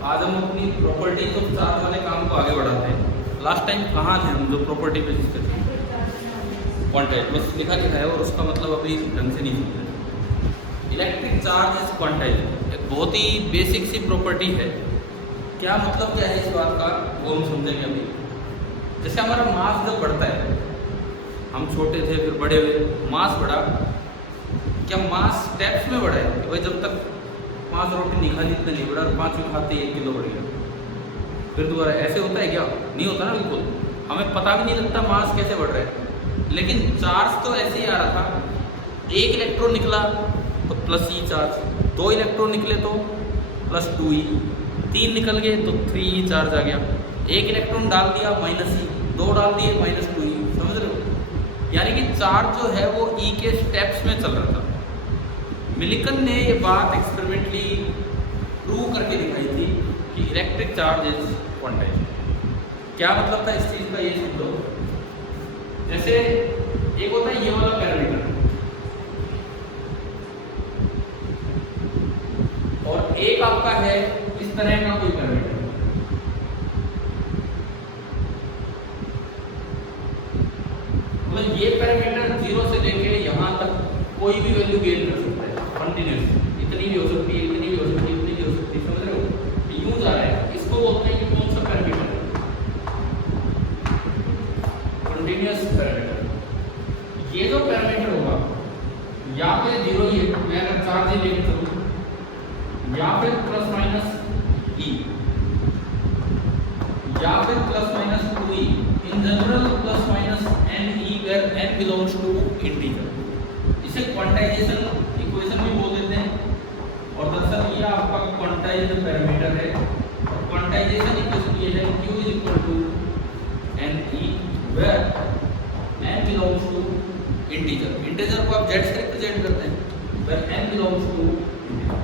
आज हम अपनी प्रॉपर्टीज ऑफ चार्ज वाले काम को आगे बढ़ाते हैं। लास्ट टाइम कहाँ थे हम जो प्रॉपर्टी पे डिस्कस थे, क्वांटाइज बस लिखा लिखा है और उसका मतलब अभी ढंग से नहीं समझा। इलेक्ट्रिक चार्ज इज क्वांटाइज, एक बहुत ही बेसिक सी प्रॉपर्टी है। क्या मतलब क्या है इस बात का वो हम समझेंगे अभी। जैसे हमारा मास जब बढ़ता है, हम छोटे थे फिर बड़े हुए, मास बढ़ा, क्या मास स्टेप्स में बढ़ा है कि भाई जब तक 5 रोटी नहीं खाती इतना नहीं बढ़ा और 5 खाते 1 किलो बढ़ गया, फिर दोबारा ऐसे होता है क्या? नहीं होता ना, बिल्कुल। हमें पता भी नहीं लगता मास कैसे बढ़ रहा है। लेकिन चार्ज तो ऐसे ही आ रहा था, 1 इलेक्ट्रॉन निकला तो प्लस ई चार्ज, 2 इलेक्ट्रॉन निकले तो प्लस 2e, 3 निकल गए तो 3e चार्ज आ गया, 1 इलेक्ट्रॉन डाल दिया माइनस ई, 2 डाल दिए माइनस 2e। समझ रहे हो? यानी कि चार्ज जो है वो ई के स्टेप्स में चल रहा था। मिलिकन ने ये बात एक्सपेरिमेंटली प्रूव करके दिखाई थी कि इलेक्ट्रिक चार्ज इज क्वांटाइज। क्या मतलब था इस चीज़ का, ये सुन लो। जैसे एक होता है ये वाला पैरामीटर और एक आपका है इस तरह का कोई पैरामीटर। मतलब ये पैरामीटर 0 से लेके यहाँ तक कोई भी वैल्यू गेन कर सकता है कंटिन्यूस, इतनी भी हो सकती है, इतनी भी हो सकती है, इतनी भी हो सकती है। समझ रहे हो? यूं जा रहा है, इसको बोलते हैं कि कौन सा पैरामीटर है, कंटिन्यूस पैरामीटर। ये जो पैरामीटर होगा या फिर 0 ही है, मैं अगर चार्ज ही लेके चलूँ, या फिर प्लस माइनस ई, या फिर plus minus 2e, in general plus minus n e where n belongs to integer. इसे क्वांटाइजेशन इक्वेशन भी बोल देते हैं। और दरअसल ये आपका क्वांटाइज्ड पैरामीटर है। और क्वांटाइजेशन इक्वेशन ये है q is equal to n e where n belongs to integer. Integer को आप z से रिप्रेजेंट करते हैं, where n belongs to integer.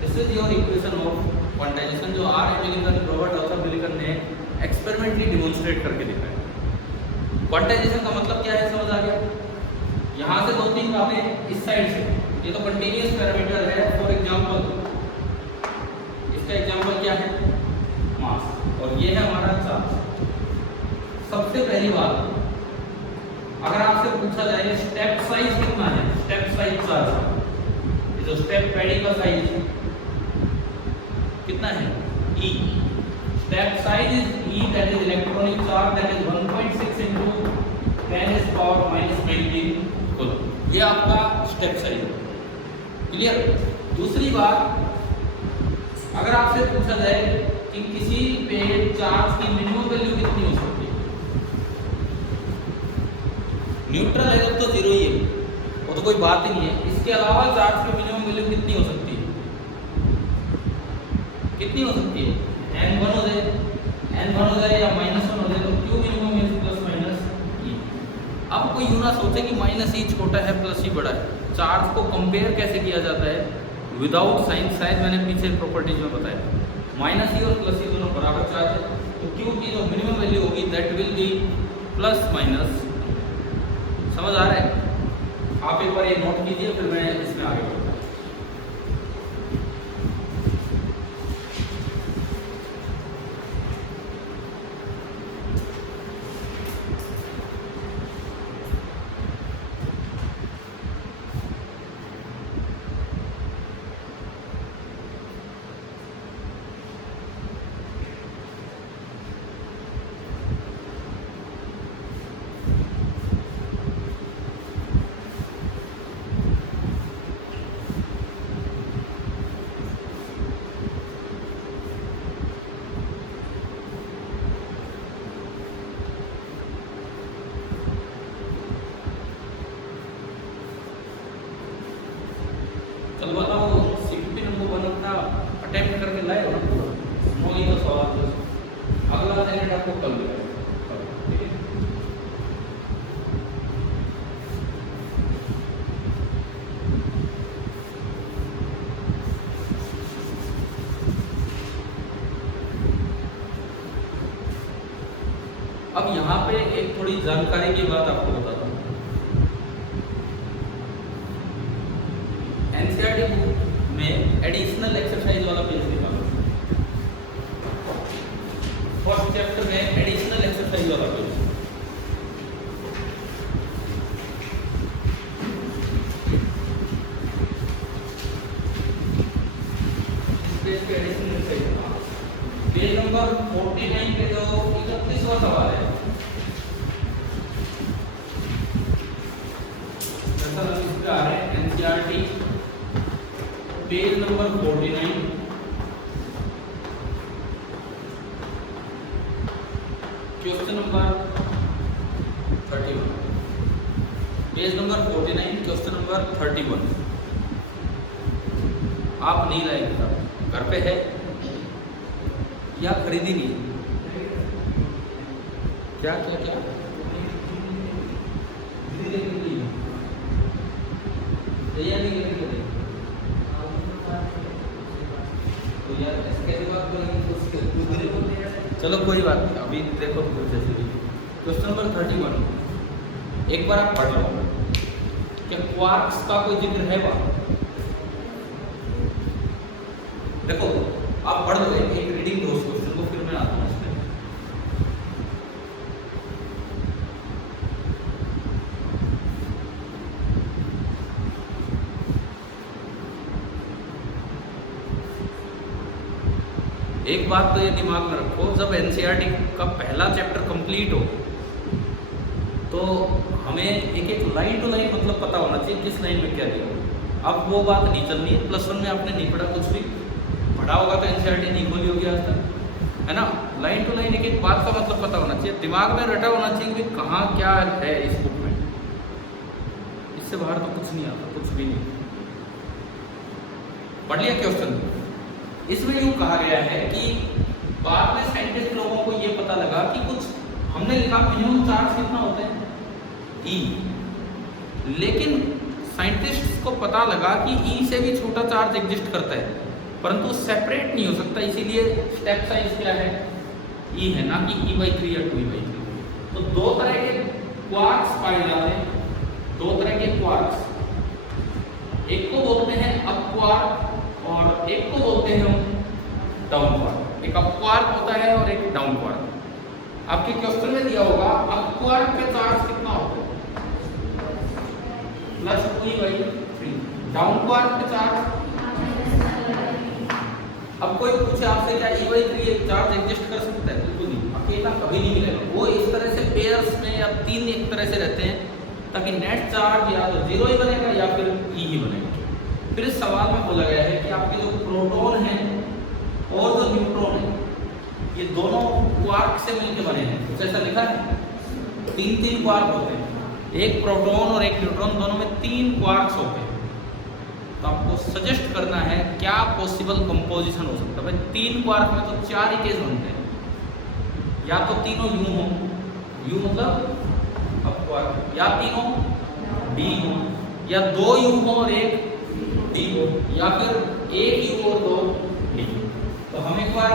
This is your equation of quantization, जो R Millikan, Robert Arthur Millikan ने experimentally demonstrate करके दिखाया। Quantization का मतलब क्या है, समझ आ गया? यहाँ से 2-3 बातें इस साइड से, ये तो कंटिन्यूस पैरामीटर है। फॉर एग्जांपल इसका एग्जांपल क्या है, मास, और ये है हमारा चार्ज। सबसे पहली बात, अगर आपसे पूछा जाए स्टेप साइज कितना है, स्टेप साइज चार्ज, ये जो स्टेप पैडी का साइज कितना है, e, step size is e, that is electronic charge, that is 1.6 into 10⁻⁻19 coulomb। ये आपका स्टेप साइज है। क्लियर? दूसरी बात, अगर आपसे पूछा जाए कि किसी पे चार्ज की मिनिमम वैल्यू कितनी हो सकती है, न्यूट्रल है तब तो 0 ही है, वो तो कोई बात ही नहीं है। इसके अलावा चार्ज की मिनिमम वैल्यू कितनी हो सकती है, कितनी हो सकती है? n1 हो जाए, n1 हो जाए या -1 हो जाए, तो q minimum is plus minus e। अब कोई यूं ना सोचे कि माइनस e छोटा है प्लस e बड़ा है। चार्ज को कंपेयर कैसे किया जाता है, विदाउट साइन। शायद मैंने पीछे प्रॉपर्टीज में बताया, माइनस e और प्लस e दोनों बराबर चार्ज है, तो q की जो मिनिमम वैल्यू होगी that will be plus minus. समझ आ रहा है? आप एक बार ये नोट कीजिए, फिर मैं इसमें आगे बढ़ूँगा। चल बताओ, 60 नंबर बनना अटेम्प्ट करके लाए हो ना, स्मॉल का सवाल। अगला सेकंड आपको कल मिलेगा, ठीक है? अब यहाँ पे एक थोड़ी जानकारी की बात आपको बताता हूँ। एनसीईआरटी बुक में एडिशनल एक्सरसाइज वाला पेज निकालो। पेज पे एडिशन चाहिए। पेज नंबर 49 पे जो 31वां सवाल है, इसका है NCERT page number 49, question number 31। Page number 49, question number 31। आप नहीं लाए किताब, घर पे है या खरीदी नहीं? क्या क्या क्या तैयारी करेंगे तो यार कैसे बात करेंगे? चलो कोई बात नहीं, अभी देखो क्वेश्चन नंबर 31 एक बार आप पढ़ लो। क्या क्वार्क्स का कोई जिक्र है वहां? देखो आप पढ़ लो, एक रीडिंग दो उस क्वेश्चन को, फिर मैं आता हूँ इसमें। एक बात तो ये दिमाग में रखो, जब एनसीईआरटी का पहला चैप्टर कंप्लीट हो तो हमें एक एक लाइन टू लाइन मतलब पता होना चाहिए किस लाइन में क्या दिया। अब वो बात नहीं चल रही है, प्लस वन में आपने नहीं पढ़ा, कुछ भी पढ़ा होगा तो एनसीईआरटी नहीं खोली होगी आज तक, है ना। लाइन टू लाइन एक एक बात का मतलब पता होना चाहिए, दिमाग में रटा होना चाहिए कि कहाँ क्या है इस बुक में। इससे बाहर तो कुछ नहीं आता, कुछ भी नहीं। पढ़ लिया क्वेश्चन? इसमें यूं कहा गया है कि बाद में साइंटिस्ट लोगों को ये पता लगा कि कुछ हमने लिखा मिनिमम चार्ज कितना होता है E, लेकिन साइंटिस्ट को पता लगा कि E से भी छोटा चार्ज एग्जिस्ट करता है, परंतु सेपरेट नहीं हो सकता, इसीलिए स्टेप साइज क्या है? E है, ना कि E/3 या 2E/3। तो दो तरह के क्वार्क्स पाए जाते हैं, दो तरह के क्वार्क्स, एक को बोलते हैं अप क्वार्क और एक को बोलते हैं हम डाउन क्वार्क। एक अप क्वार्क होता है और एक डाउन क्वार्क। आपके क्वेश्चन में दिया होगा अप क्वार्क पे चार्ज कितना होता है? +2E/3। डाउन क्वार्क पे चार्ज, अब कोई पूछे आपसे क्या E/3 चार्ज एग्जिस्ट कर सकता है? बिल्कुल नहीं, अकेला कभी नहीं मिलेगा। वो इस तरह से पेयर्स में या तीन एक तरह से रहते हैं ताकि नेट चार्ज या तो 0 ही बनेगा या फिर E ही बनेगा। फिर इस सवाल में बोला गया है कि आपके जो प्रोटॉन है और जो न्यूट्रॉन है, ये दोनों क्वार्क से मिलकर बने हैं। कुछ ऐसा लिखा है, तीन क्वार्क होते हैं, एक प्रोटॉन और एक न्यूट्रॉन, दोनों में 3 क्वार्क्स होते हैं। तो आपको सजेस्ट करना है क्या पॉसिबल कंपोजिशन हो सकता है। भाई 3 क्वार्क में तो 4 ही केस बनते हैं, या तो तीनों U हो, U मतलब अप क्वार्क, या तीनों D हो, या 2 U हो और एक D हो, या फिर एक U और 2 D। तो हम एक बार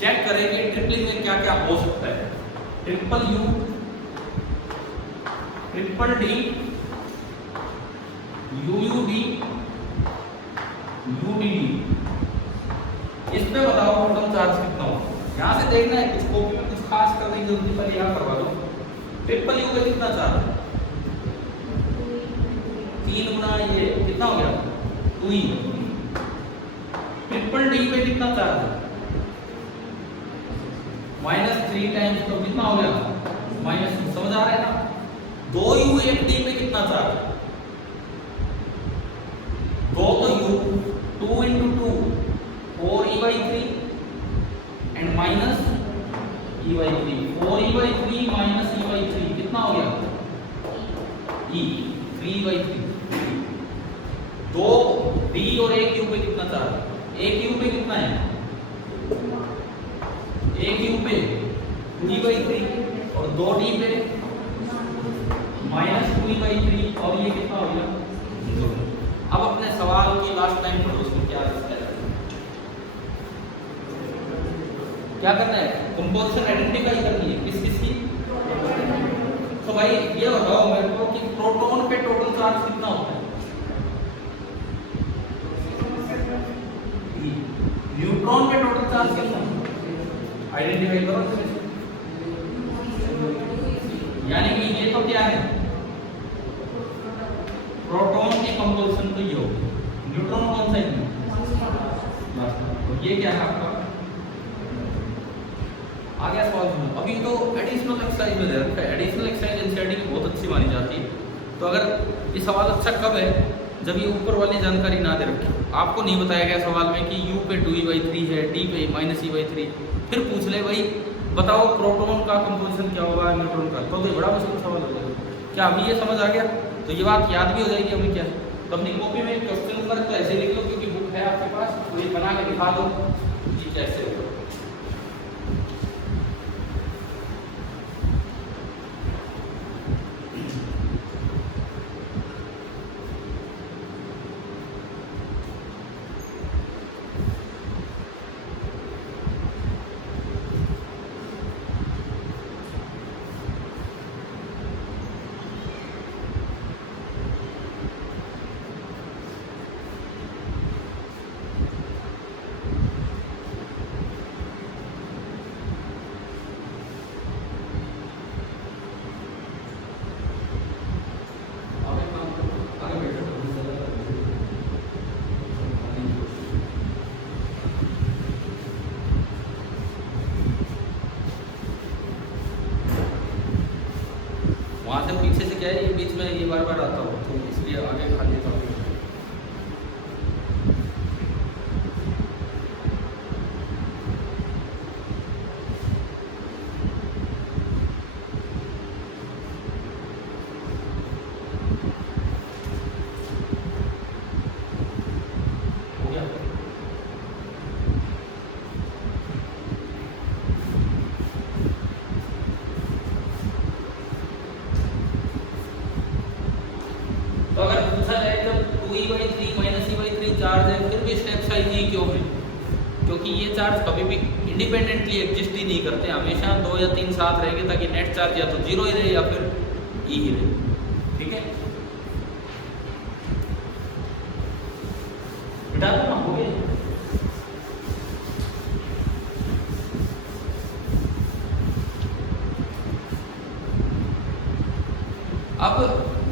चेक करेंगे ट्रिपलिंग में क्या क्या हो सकता है। Triple U, triple D, UUD, UDD। इस पे बताओ टोटल चार्ज कितना हो। यहाँ से देखना है, कुछ कॉपी में कुछ खास करने की जरूरत पर यहाँ करवा दो। ट्रिपल U पे कितना चार्ज है? 3 गुना ये कितना हो गया? 2E। ट्रिपल D पे कितना चार्ज है? -3 टाइम्स, तो कितना हो गया? -2। समझ आ रहा है ना? 2U 1D पे कितना चार्ज है? 2 तो U, 2 × 2 4E/3 and minus E/3। 4E/3 minus E/3 कितना हो गया? E 3/3। 2 D और 1 U पे कितना चार्ज है? 1 U पे कितना है? 1 U पे 2E/3 और 2 D पे -2E/3 और ये कितना हो गया? 2। अब अपने सवाल की लास्ट लाइन पढ़ो, उसमें क्या है? क्या करना है? कंपोजिशन आइडेंटिफाई करनी है, किस किस की। तो भाई ये बताओ मेरे को कि प्रोटॉन पे टोटल चार्ज कितना होता है? न्यूट्रॉन पे टोटल चार्ज कितना है? आइडेंटिफाई करो। यानी कि ये तो क्या है? प्रोटॉन की कंपोजिशन तो ये होगी, न्यूट्रॉन साइड में? तो ये क्या है आपका? आ गया सवाल सुनो। अभी तो एडिशनल एक्सरसाइज में दे रखा है। एडिशनल एक्सरसाइज एनसीईआरटी की बहुत अच्छी मानी जाती है। तो अगर ये सवाल अच्छा कब है? जब ये ऊपर वाली जानकारी ना दे रखी, आपको नहीं बताया गया सवाल में कि U पे 2e/3 है, D पे -e/3, फिर पूछ ले भाई बताओ प्रोटॉन का कंपोजिशन क्या होगा, न्यूट्रॉन का, तो ये बड़ा मुश्किल सवाल हो जाएगा। क्या अभी ये समझ आ गया? तो ये बात याद भी हो जाएगी हमें क्या। तो अपनी कॉपी में क्वेश्चन नंबर तो ऐसे लिख लो, क्योंकि बुक है आपके पास, तो ये बना के दिखा दो कि कैसे होगा। वहाँ से पीछे से क्या है, ये बीच में ये बार बार आता हो, तो इसलिए आगे खा लेता हूँ। तो अगर पूछा जाए जब 2e/3 -e/3 चार्ज है, फिर भी स्टेप साइज ही क्यों है? क्योंकि ये चार्ज कभी भी इंडिपेंडेंटली एग्जिस्ट ही नहीं करते, हमेशा 2 या 3 साथ रहेंगे, ताकि नेट चार्ज या तो 0 ही रहे या फिर ई ही रहे। ठीक है, बिठा दो ना, हो गया। अब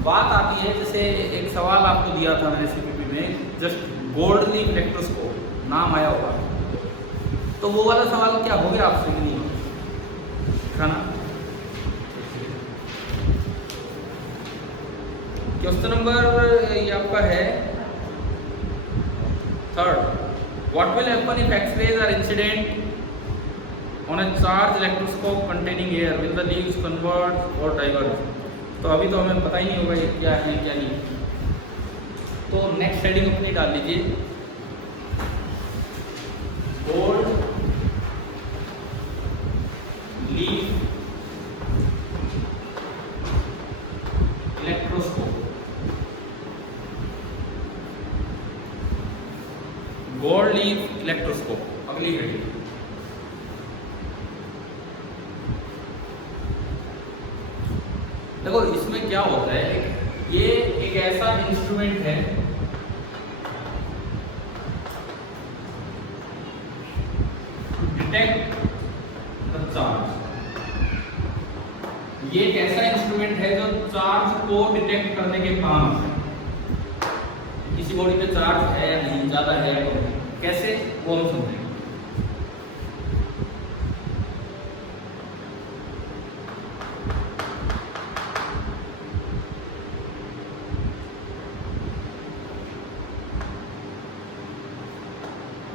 बात आती है, जैसे एक सवाल आपको दिया था मैंने सीपीपी में, जस्ट गोल्ड लीफ इलेक्ट्रोस्कोप, नाम आया होगा, तो वो वाला सवाल क्या हो गया आपसे कि नहीं खाना? क्वेश्चन नंबर ये आपका है 3rd, what will happen if X-rays are incident on a charge electroscope containing air, will the leaves convert और डाइवर्ज? तो अभी तो हमें पता ही नहीं होगा ये क्या है क्या नहीं। तो नेक्स्ट हेडिंग अपनी डाल लीजिए, gold leaf electroscope, gold leaf electroscope अगली हेडिंग। देखो इसमें क्या होता है, ये एक ऐसा इंस्ट्रूमेंट है डिटेक्ट द चार्ज। ये एक ऐसा इंस्ट्रूमेंट है जो चार्ज को डिटेक्ट करने के काम आता है। किसी बॉडी पे चार्ज है या नहीं, ज्यादा है या कम, कैसे वो हम समझेंगे।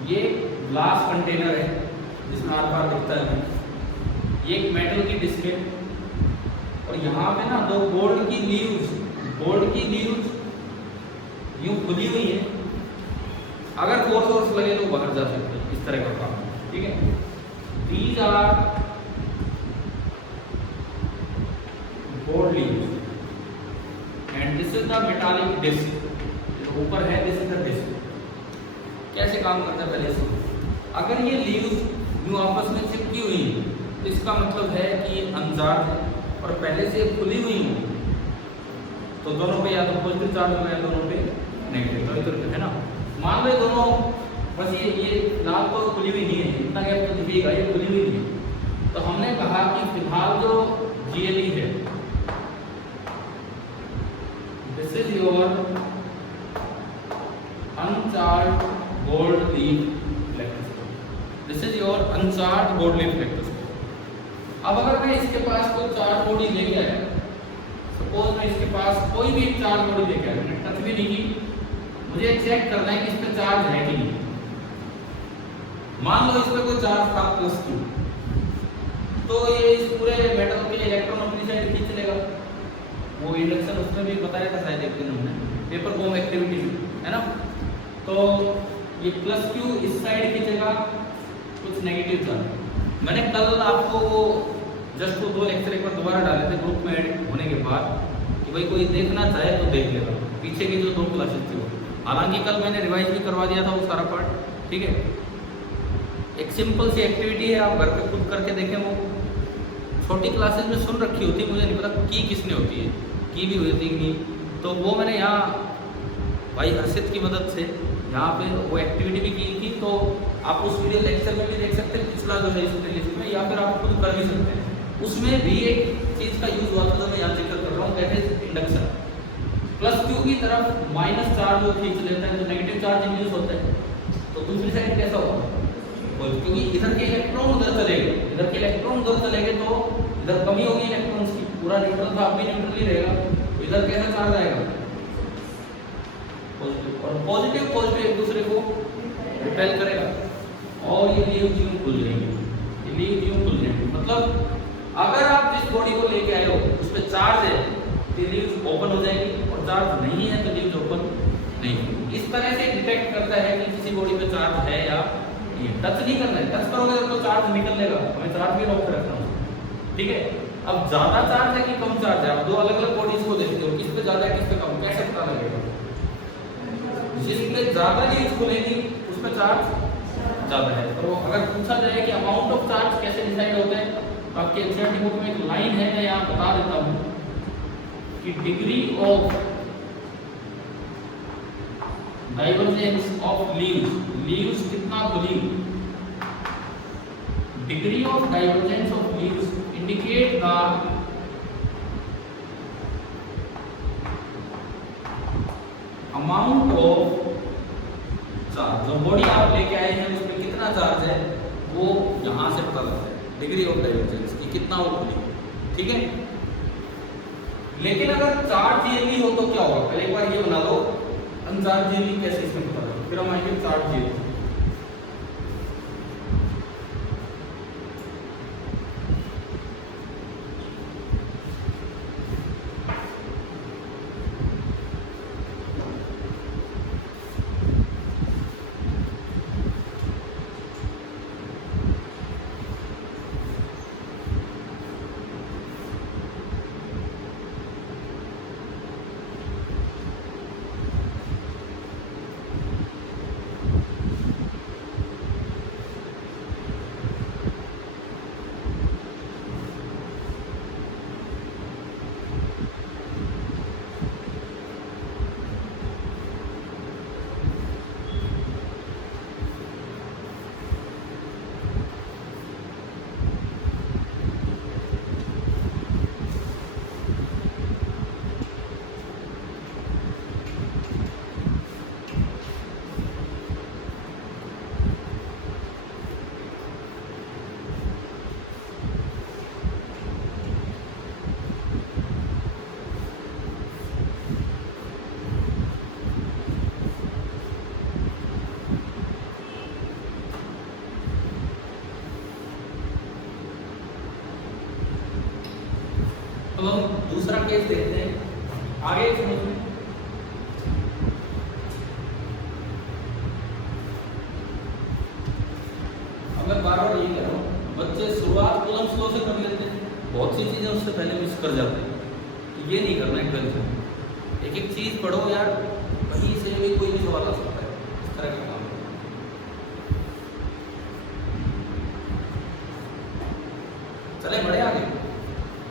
ये ग्लास कंटेनर है जिसमें आर पार दिखता है, ये एक मेटल की डिस्क है, और यहाँ पे ना 2 गोल्ड की लीव्स यूं खुली हुई है, अगर फोर्स लगे तो बाहर जा सकते हैं, इस तरह का काम। ठीक है, these are gold leaves and this is the metallic disc, जो ऊपर है दिस इज द डिस्क। कैसे काम करता है पहले से, अगर ये लीव्स यूं आपस में चिपकी हुई है तो इसका मतलब है कि ये अनचार्ज है, और पहले से खुली हुई है तो दोनों पे या तो पॉजिटिव चार्ज होगा या दोनों पे नेगेटिव, है ना। मान लो दोनों बस ये लाल तो खुली हुई नहीं है, इतना गैप तो दिखेगा, ये खुली हुई नहीं है। तो हमने कहा कि फिलहाल जो GLE है, this is your अनचार्ज gold leaf electroscope. This is your अनचार्ज gold leaf electroscope. अब अगर मैं इसके पास कोई चार्ज बॉडी लेके आया, सपोज मैं इसके पास कोई भी एक चार्ज बॉडी लेके आया, मैंने टच भी नहीं की, मुझे चेक करना है कि इस पे चार्ज है कि नहीं। मान लो इस पे कोई चार्ज था +Q, तो ये इस पूरे मेटल के इलेक्ट्रॉन अपनी साइड खींच लेगा। वो इंडक्शन उसमें भी बताया था शायद एक दिन हमने, पेपर बॉम्ब एक्टिविटी है ना। तो ये +Q इस साइड खींचेगा कुछ नेगेटिव चार्ज। मैंने कल आपको वो जस्ट वो 2 लेक्चर एक बार दोबारा डाले थे ग्रुप में ऐड होने के बाद कि भाई कोई देखना चाहे तो देख लेगा, पीछे की जो 2 क्लासेस थी वो। हालांकि कल मैंने रिवाइज भी करवा दिया था वो सारा पार्ट, ठीक है। एक सिंपल सी एक्टिविटी है, आप घर पे खुद करके देखें। वो छोटी क्लासेस में सुन रखी होती, मुझे नहीं पता की किसने होती है, की भी हुई थी कि नहीं। तो वो मैंने यहाँ भाई हर्षित की मदद से यहाँ पे वो एक्टिविटी भी की थी। तो आप उस वीडियो लेक्चर में भी देख सकते हैं, पिछला जो है इस प्लेलिस्ट में, या फिर आप खुद कर भी सकते हैं। उसमें भी एक चीज़ का यूज हुआ था, तो मैं यहाँ जिक्र कर रहा हूँ, कहते हैं इंडक्शन। +Q की तरफ माइनस चार्ज वो खींच लेता है, तो नेगेटिव चार्ज इंड्यूस होता है। तो दूसरी साइड कैसा होगा, क्योंकि इधर के इलेक्ट्रॉन उधर चलेंगे, इधर के इलेक्ट्रॉन उधर चलेंगे, तो इधर कमी होगी इलेक्ट्रॉन्स की। पूरा न्यूट्रल था, अब भी न्यूट्रल ही रहेगा, तो इधर कैसा चार्ज आएगा, पॉजिटिव। और पॉजिटिव एक दूसरे को रिपेल करेगा, और ये लीव ट्यूब खुल जाएंगे, ये लीव ट्यूब खुल जाएंगे। मतलब अगर आप जिस बॉडी को लेके आए हो उस पर चार्ज है तो लीव्स ओपन हो जाएगी, और चार्ज नहीं है तो लीव्स ओपन नहीं होगी। इस तरह से डिटेक्ट करता है कि किसी बॉडी पे चार्ज है या नहीं। टच नहीं करना है, टच करोगे तो चार्ज निकलेगा, हमें चार्ज भी रोक के रखना है, ठीक है। अब ज्यादा चार्ज है कि कम चार्ज है, आप 2 अलग अलग बॉडीज को देखते हो, किस पे ज्यादा है किस पे कम, कैसे पता लगेगा। जिस पे ज्यादा लीव्स खुलेगी उस पे चार्ज ज्यादा है। तो अगर पूछा जाए कि अमाउंट ऑफ चार्ज कैसे डिसाइड होते हैं, तो आपके एनसीईआरटी बुक में एक लाइन है, मैं यहाँ बता देता हूँ कि degree of divergence of leaves कितना खुली, degree of divergence of leaves indicate the amount of charge. जो बॉडी आप लेके आए हैं उसमें कितना चार्ज है वो यहाँ से पता लगता है, डिग्री ऑफ डाइवर्जेंस की कितना वो खुली, ठीक है। लेकिन अगर चार्ज जीएलवी हो तो क्या होगा, पहले एक बार ये बना लो अनचार्ज जीएलवी कैसे इसमें पता लगेगा, फिर हम आएंगे चार्ज जीएलवी। अब हम दूसरा केस देखते हैं आगे समझ। अब मैं बार बार यही कह रहा हूँ, बच्चे शुरुआत कूलम्ब लॉ से कर लेते हैं, बहुत सी चीजें उससे पहले मिस कर जाते हैं। ये नहीं करना है, ट्वेल्थ एक एक चीज पढ़ो यार, वहीं से भी कोई भी सवाल आ सकता है, इस तरह का काम। चले बढ़े आगे।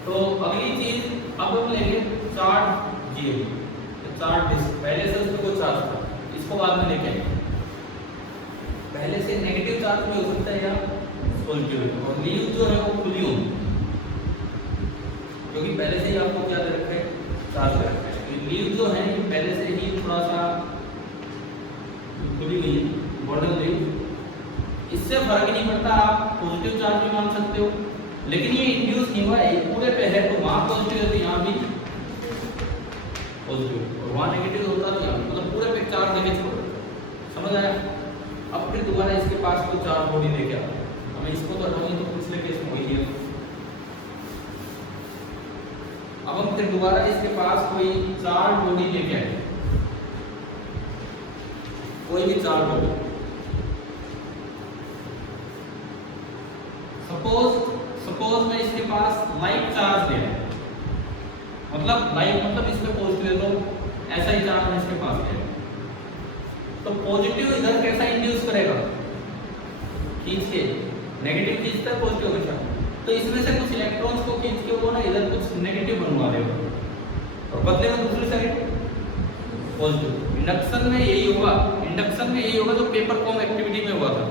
तो अगली चीज अब हम लेंगे चार्ट जीएलवी, चार्ट डिस्क। पहले से उसमें कोई चार्ज था, इसको बाद में लेके आएंगे। पहले से नेगेटिव चार्ज में हो सकता है या पॉजिटिव, और लीव जो है वो खुली होगी, क्योंकि पहले से ही आपको क्या दे रखा है, चार्ज दे रखा है। लीव जो है पहले से ही थोड़ा सा खुली हुई है गोल्डन लीव, इससे फर्क नहीं पड़ता, आप पॉजिटिव चार्ज भी मान सकते हो। लेकिन ये इंड्यूस नहीं हुआ है, पूरे पे है तो वहां पॉजिटिव है तो यहाँ भी पॉजिटिव, और वहां नेगेटिव होता तो यहाँ मतलब पूरे पे चार्ज देके छोड़। समझ आया? अब फिर दोबारा इसके पास कोई चार्ज बॉडी लेके आओ, हमें इसको तो हटाऊंगी तो पिछले केस में वही है। अब हम फिर दोबारा इसके पास कोई चार्ज बॉडी लेके आए, कोई भी चार्ज बॉडी, सपोज मैं इसके पास लाइक चार्ज ले आया, मतलब लाइक मतलब इस पे पॉजिटिव है तो ऐसा ही चार्ज मैं इसके पास ले आया, तो पॉजिटिव इधर कैसा इंड्यूस करेगा, खींच के, नेगेटिव खींचता है पॉजिटिव हमेशा, तो इसमें से कुछ इलेक्ट्रॉन्स को खींच के वो ना इधर कुछ नेगेटिव बनवा देगा और बदले में दूसरी साइड पॉजिटिव। इंडक्शन में यही होगा, इंडक्शन में यही होगा जो पेपर कॉम एक्टिविटी में हुआ था।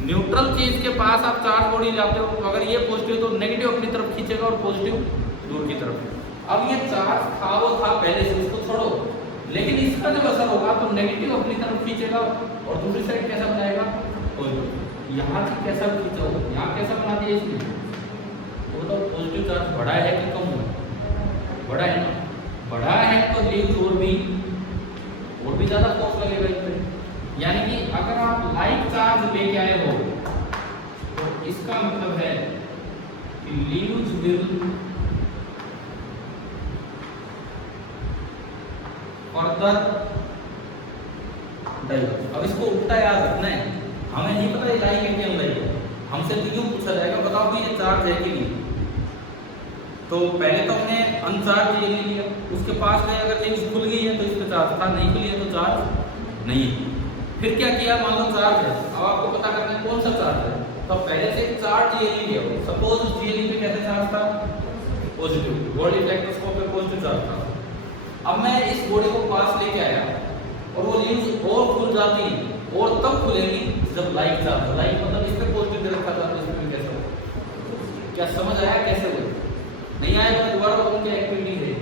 न्यूट्रल चीज के पास आप चार्ज बॉडी लाते हो, तो अगर ये पॉजिटिव तो नेगेटिव अपनी तरफ खींचेगा और पॉजिटिव दूर की तरफ। अब ये चार्ज था वो था पहले से, उसको छोड़ो, लेकिन इसका जब असर होगा तो नेगेटिव अपनी तरफ खींचेगा और दूसरी साइड कैसा बनाएगा, पॉजिटिव। यहाँ से कैसा खींचा होगा, यहाँ कैसा बना दिया इसने, तो बताओ पॉजिटिव चार्ज बढ़ा है कि कम हुआ, बढ़ा है ना, बढ़ा है तो लीव्स और भी ज्यादा फोर्स लगेगा इस पे। यानी कि अगर आप लाइक चार्ज लेके आए हो तो इसका मतलब है कि लीव्स विल फर्दर डाइवर्ज। अब इसको उल्टा याद रखना है, हमें नहीं पता ये लाइक है कि अनलाइक है, हमसे तो यूं पूछा जाएगा बताओ कि ये चार्ज है कि नहीं, तो पहले तो हमने अनचार्ज ले लिया, उसके पास गए, अगर लीव्स खुल गई है तो इस पे चार्ज था, नहीं खुली है तो चार्ज नहीं है। फिर क्या किया, मान लो चार्ज है, अब आपको पता करना है कौन सा चार्ज है, तो पहले से चार्ज ये लिया, सपोज उस जीएलई पे कैसे चार्ज था, पॉजिटिव, गोल्ड इलेक्ट्रोस्कोप पे पॉजिटिव चार्ज था। अब मैं इस बॉडी को पास लेके आया और वो लीव्स और खुल जाती और तब खुलेंगी जब लाइक चार्ज, लाइक मतलब इस पे पॉजिटिव दे रखा था तो इसमें भी कैसे हो, क्या समझ आया कैसे हो? नहीं आया तो दोबारा बताऊं क्या एक्टिविटी है।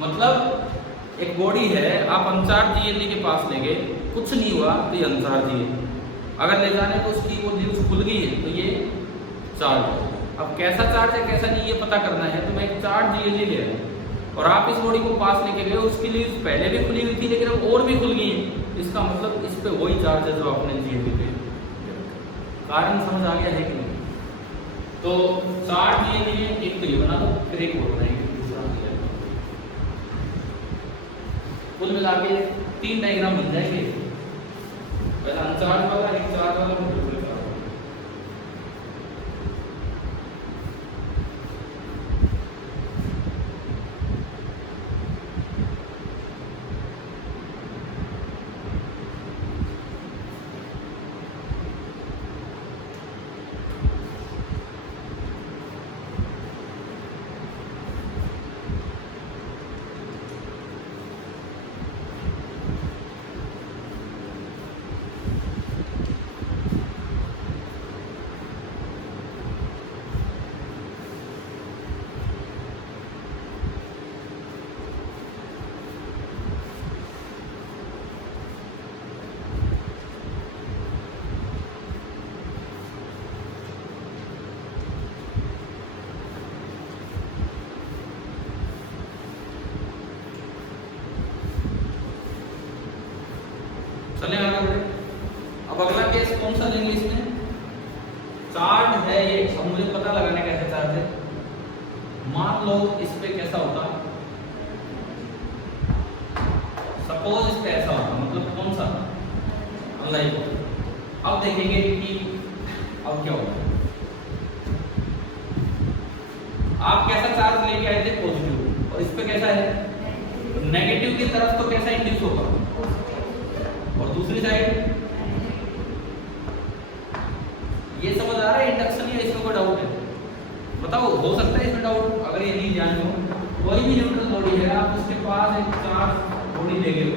मतलब एक बॉडी है, आप अनचार्ज जीएलई के पास ले गए, कुछ नहीं हुआ तो ये अनचार्ज है, अगर ले जाने को उसकी वो लीव्स खुल गई है तो ये चार्ज। अब कैसा चार्ज है कैसा नहीं ये पता करना है, तो मैं एक चार्ज जीएलई ले आया और आप इस बॉडी को पास लेके गए, उसकी लीव्स पहले भी खुली हुई थी लेकिन अब और भी खुल गई है, इसका मतलब इस पे वही चार्ज है जो आपने जीएलई पे। कारण समझ आ गया है कि नहीं? तो चार्ज जीएलई एक तो ये बना दो, फिर एक और बनाएंगे, कुल मिला के 3 डायग्राम बन जाएंगे, पहला अनचार्ज वाला, एक चार्ज वाला, फिर दूसरे चार्ज वाला। चले आगे बढ़े। अब अगला केस कौन सा लेंगे इसमें, चार्ज है ये, अब मुझे पता लगाने कैसे चार्ज है। मान लो इस पे कैसा होता, सपोज इस पे ऐसा होता, मतलब कौन सा, अनलाइक होता। अब देखेंगे कि अब क्या होगा। आप कैसा चार्ज लेके आए थे, पॉजिटिव, और इस पे कैसा है, नेगेटिव की तरफ, तो कैसा इंड्यूस होगा, और दूसरी साइड ये समझ आ रहा है इंडक्शन या इसमें कोई डाउट है, बताओ, हो सकता है इसमें डाउट, अगर ये नहीं जान लो। कोई भी न्यूट्रल बॉडी है, आप उसके पास एक चार्ज बॉडी ले गए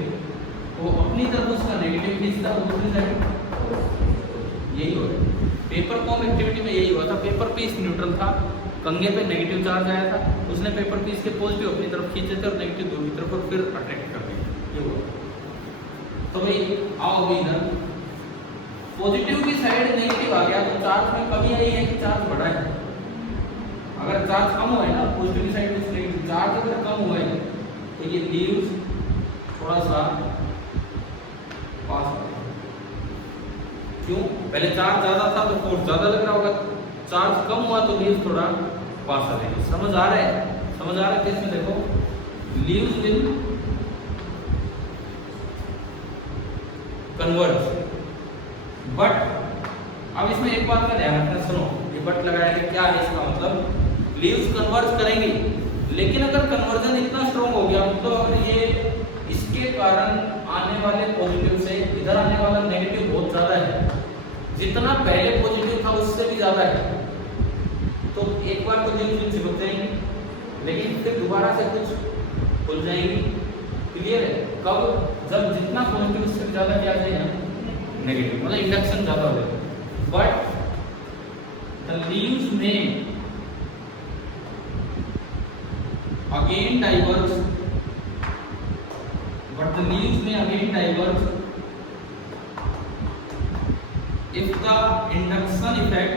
तो अपनी तरफ उसका नेगेटिव खींचता है, दूसरी साइड यही हो रहा है। पेपर कॉम एक्टिविटी में यही हुआ था, पेपर पीस न्यूट्रल था, कंगे पे नेगेटिव चार्ज आया था, उसने पेपर पीस के पॉजिटिव अपनी तरफ खींचे थे और नेगेटिव दूसरी तरफ और फिर अट्रैक्ट कर दिया, ये हुआ। तो भाई आओ अभी इधर, पॉजिटिव की साइड नेगेटिव आ गया तो चार्ज में कमी आई है कि चार्ज बढ़ा है? अगर चार्ज कम हुआ है ना, पॉजिटिव की साइड में नेगेटिव चार्ज अगर कम हुआ है तो ये लीव्स थोड़ा सा पास, क्यों? पहले चार्ज ज्यादा था तो फोर्स ज्यादा लग रहा होगा, चार्ज कम हुआ तो लीव्स थोड़ा पास आ जाएगी। समझ आ रहा है? समझ आ रहा है? केस में देखो, लीव्स विल कन्वर्ज, बट अब इसमें एक बात का ध्यान रखना, सुनो, ये बट लगाया है, क्या है इसका मतलब? लीव्स कन्वर्ज करेंगे, लेकिन अगर कन्वर्जन इतना स्ट्रॉन्ग हो गया, मतलब अगर ये इसके कारण आने वाले पॉजिटिव से इधर आने वाला नेगेटिव बहुत ज्यादा है, जितना पहले पॉजिटिव था उससे भी ज्यादा है, तो एक बार तो लीव्स चिपक जाएंगी, लेकिन फिर दोबारा से कुछ खुल जाएंगी। क्लियर है? कब? जब जितना पॉजिटिव उससे ज्यादा क्या आ जाएगा, नेगेटिव, मतलब इंडक्शन ज्यादा हो जाएगा। बट द लीव्स में again diverge, but the leaves may again diverge if the induction effect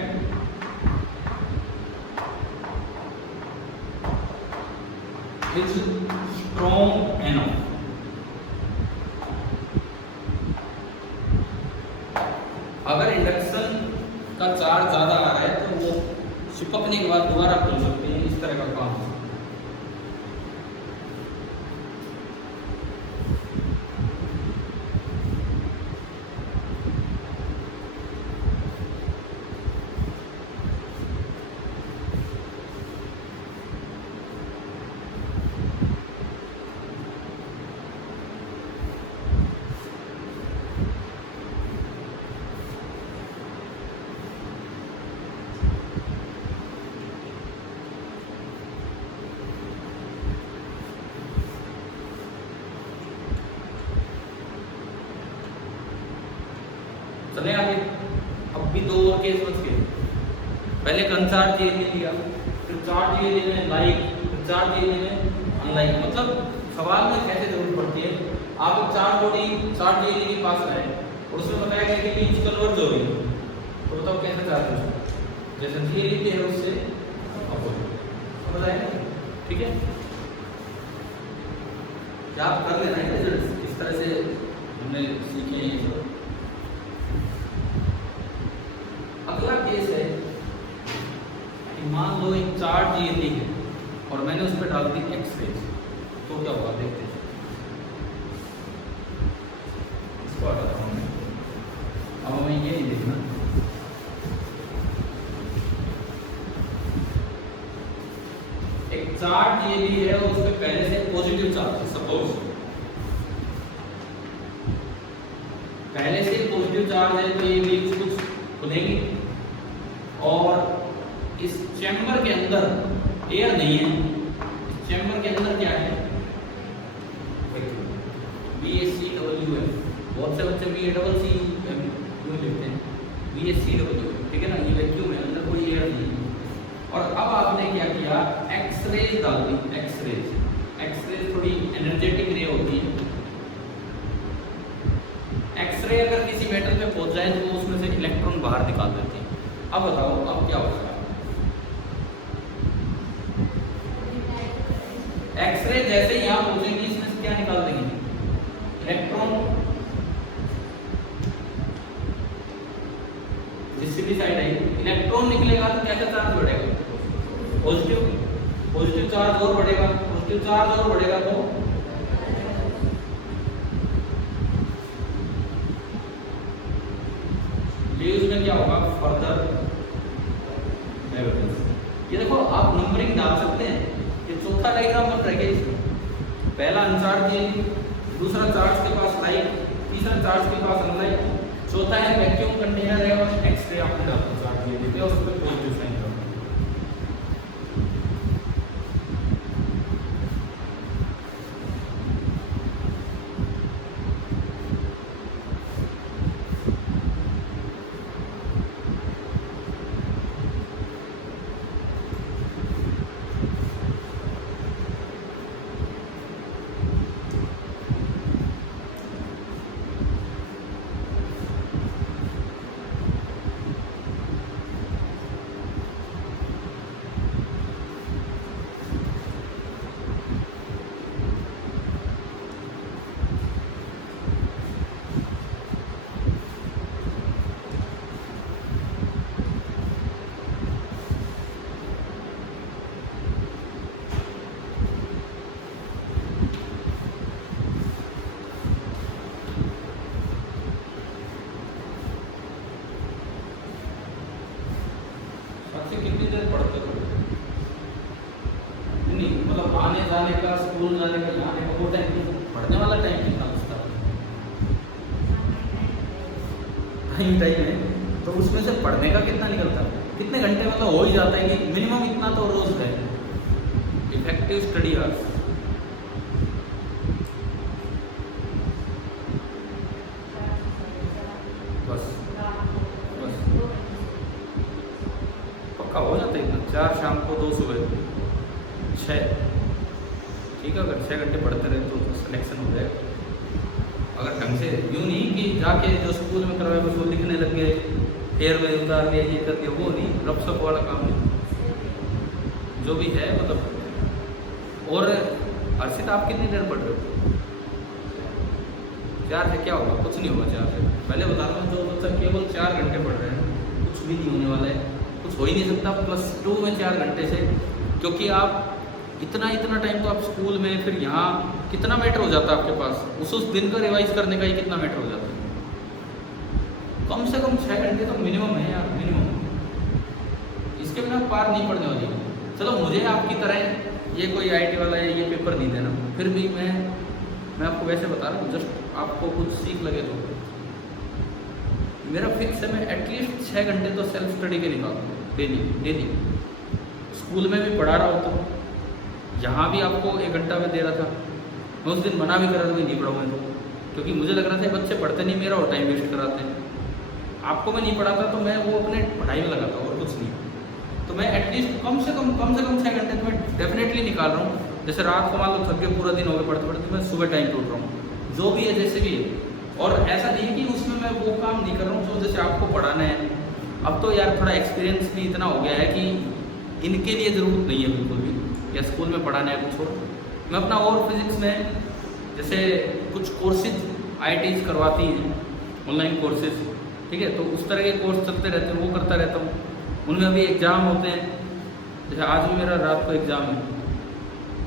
is strong enough. अगर इंडक्शन का चार्ज ज्यादा आ रहा है तो वो चिपकने के बाद दोबारा खुल सकते हैं, इस तरह का काम है। चले आगे, अब भी दो और केस बच गए। पहले अनचार्ज ये लिया, फिर चार्ज ये लेने लाइक, फिर चार्ज ये लेने अनलाइक। मतलब सवाल में कैसे जरूरत पड़ती है, आप चार्ज बॉडी चार्ज ये के पास आए और उसमें बताया गया कि लीव्स कन्वर्ज हो रही है, तो बताओ कैसे चार्ज हो? जैसे ये लेते हैं उससे अपोजिट, समझ आएगा? ठीक है, क्या आप कर लेना है रिजल्ट, इस तरह से हमने सीखे हैं सब। अगला केस है कि मान लो एक चार्ज ये है और मैंने उस पर डाल दी एक्सरेज, तो क्या होगा देखते हैं। इसको हटाता हूं मैं, अब हमें ये नहीं देखना, एक चार्ज ये है और उस पर पहले से पॉजिटिव चार्ज है, सपोज पहले से पॉजिटिव चार्ज है, तो ये लीव्स कुछ खुलेंगी और इस चैम्बर के अंदर एयर नहीं है, इस चैम्बर के अंदर क्या है, VACWF, बहुत से बच्चे VACCU लिखते हैं, VACWF, ठीक है ना, ये वैक्यूम है, अंदर कोई एयर नहीं है। और अब आपने क्या किया, एक्सरेज डाल दी, एक्सरेज थोड़ी एनर्जेटिक रे होती है। एक्सरे अगर किसी मेटल पे पहुंच जाए तो वो उसमें से इलेक्ट्रॉन बाहर निकाल देती है। अब बताओ अब क्या होगा, एक्सरे जैसे यहाँ पहुंचेंगी इसमें से क्या निकाल देंगे, इलेक्ट्रॉन। जिससे भी साइड है इलेक्ट्रॉन निकलेगा तो कैसा चार्ज बढ़ेगा, पॉजिटिव चार्ज और बढ़ेगा, पॉजिटिव चार्ज और बढ़ेगा तो लीव्स में क्या होगा, फर्दर डाइवर्जेंस। ये देखो आप नंबरिंग डाल सकते हैं, ये चौथा डायग्राम बन रहा है, पहला अनचार्ज ये, दूसरा चार्ज के पास लाइक, तीसरा चार्ज के पास अनलाइक, चौथा है वैक्यूम कंटेनर है और एक्सरे आपने डाला चार्ज ये देते हैं और उस पर पॉजिटिव साइन करो। स्कूल जाने का यहाँ आने का वो टाइम, पढ़ने वाला टाइम कितना बचता टाइम है, तो उसमें से पढ़ने का कितना निकलता है, कितने घंटे मतलब हो ही जाता है कि मिनिमम इतना तो रोज है इफेक्टिव स्टडी आवर्स। बस पक्का हो जाता है इतना, 4 शाम को 2 सुबह 6, ठीक है। अगर 6 घंटे पढ़ते रहे तो सिलेक्शन हो जाएगा। अगर ढंग से यूँ नहीं कि जाके जो स्कूल में करवाए बस वो लिखने लग गए, एयर में उतार दिया, ये कर दिया, वो नहीं, रफ सफ वाला काम नहीं, जो भी है मतलब। और अर्षित आप कितनी देर पढ़ रहे हो? 4 से क्या होगा? कुछ नहीं होगा 4 से। पहले बता रहा हूँ, जो बच्चा केवल 4 घंटे पढ़ रहे हैं कुछ भी नहीं होने वाला है, कुछ हो ही नहीं सकता +2 में 4 घंटे से, क्योंकि आप इतना टाइम तो आप स्कूल में, फिर यहाँ कितना मैटर हो जाता है आपके पास, उस दिन का रिवाइज करने का ही कितना मैटर हो जाता है। कम से कम 6 घंटे तो मिनिमम है यार, मिनिमम। इसके बिना पार नहीं पड़ने वाली। चलो मुझे आपकी तरह ये कोई IT वाला है ये पेपर नहीं देना, फिर भी मैं आपको वैसे बता रहा हूँ, जस्ट आपको कुछ सीख लगे तो। मेरा फिक्स है, मैं एटलीस्ट 6 घंटे तो सेल्फ स्टडी के निकालता हूँ डेली। स्कूल में भी पढ़ा रहा होता हूँ, यहाँ भी आपको 1 घंटा में दे रहा था, मैं उस दिन मना भी कर रहा था कि नहीं पढ़ाऊँ तो, क्योंकि मुझे लग रहा था बच्चे पढ़ते नहीं, मेरा और टाइम वेस्ट कराते हैं। आपको मैं नहीं पढ़ाता तो मैं वो अपने पढ़ाई में लगाता और कुछ नहीं। तो मैं एटलीस्ट कम से कम 6 घंटे तो मैं डेफिनेटली निकाल रहा हूँ। जैसे रात को मान लो थक के पूरा दिन हो गया पढ़ते, मैं सुबह टाइम टूट रहा हूँ, जो भी है जैसे भी है। और ऐसा नहीं कि उसमें मैं वो काम नहीं कर रहा हूँ जो जैसे आपको पढ़ाना है। अब तो यार थोड़ा एक्सपीरियंस भी इतना हो गया है कि इनके लिए ज़रूरत नहीं है बिल्कुल भी, या स्कूल में पढ़ाना है कुछ और। मैं अपना और फिजिक्स में जैसे कुछ कोर्सेज IITs करवाती हैं, ऑनलाइन कोर्सेज, ठीक है, तो उस तरह के कोर्स चलते रहते हैं, वो करता रहता हूँ। उनमें अभी एग्ज़ाम होते हैं, जैसे आज भी मेरा रात को एग्ज़ाम है,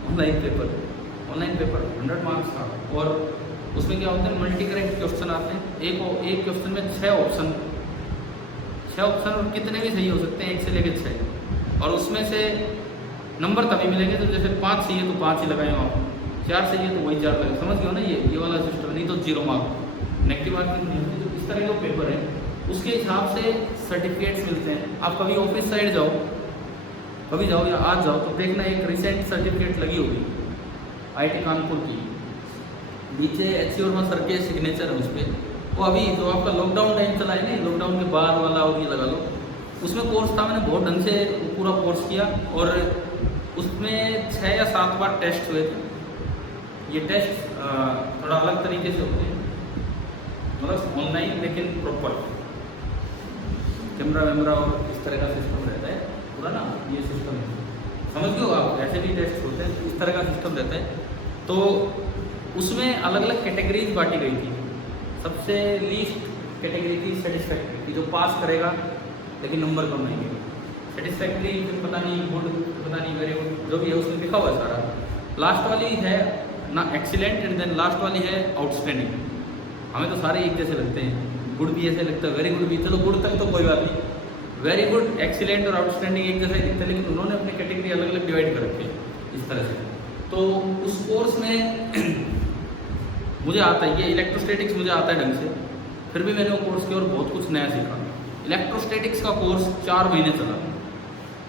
ऑनलाइन पेपर 100 मार्क्स का, और उसमें क्या होते हैं, मल्टी करेक्ट क्वेश्चन आते हैं। एक क्वेश्चन में 6 ऑप्शन और कितने भी सही हो सकते हैं, 1 से लेकर 6, और उसमें से नंबर तभी मिलेंगे तो जैसे 5 चाहिए तो 5 ही लगाएंगे आप, 4 चाहिए तो वही 4 लगाए। समझ गए ना ये वाला सिस्टम, नहीं तो 0 मार्क, नेगेटिव मार्किंग नहीं होती। तो इस तरह का पेपर है, उसके हिसाब से सर्टिफिकेट्स मिलते हैं। आप कभी ऑफिस साइड जाओ, कभी जाओ या आज जाओ तो देखना एक रिसेंट सर्टिफिकेट लगी होगी IIT कानपुर की, नीचे HC वर्मा सर के सिग्नेचर है उस पर। वो अभी जो आपका लॉकडाउन टाइम चला है ना, लॉकडाउन के बाद वाला, और ये लगा लो, उसमें कोर्स था, मैंने बहुत ढंग से पूरा कोर्स किया, और उसमें 6 या 7 बार टेस्ट हुए थे। ये टेस्ट थोड़ा अलग तरीके से होते हैं, मतलब ऑनलाइन लेकिन प्रॉपर कैमरा और इस तरह का सिस्टम रहता है पूरा ना, ये सिस्टम है, समझ गए हो आप। ऐसे भी टेस्ट होते हैं, इस तरह का सिस्टम रहता है। तो उसमें अलग अलग कैटेगरीज बांटी गई थी। सबसे लीस्ट कैटेगरी थी सेटिस्फैक्ट्री की, जो पास करेगा लेकिन नंबर कम आएंगे। सेटिस्फैक्ट्री फिर पता नहीं गुड, पता नहीं वेरी गुड, जो भी है उसमें लिखा हुआ है सारा। लास्ट वाली है ना एक्सीलेंट, एंड देन लास्ट वाली है आउटस्टैंडिंग। हमें तो सारे एक जैसे लगते हैं, गुड भी ऐसे लगता है, वेरी गुड भी, चलो गुड तक तो कोई बात नहीं, वेरी गुड, एक्सीलेंट और आउटस्टैंडिंग एक जैसे दिखते हैं, लेकिन उन्होंने अपनी कैटेगरी अलग अलग डिवाइड कर रखी है इस तरह से। तो उस कोर्स में मुझे आता है ये इलेक्ट्रोस्टैटिक्स, मुझे आता है ढंग से, फिर भी मैंने वो कोर्स किया और बहुत कुछ नया सीखा। इलेक्ट्रोस्टैटिक्स का कोर्स 4 महीने चला,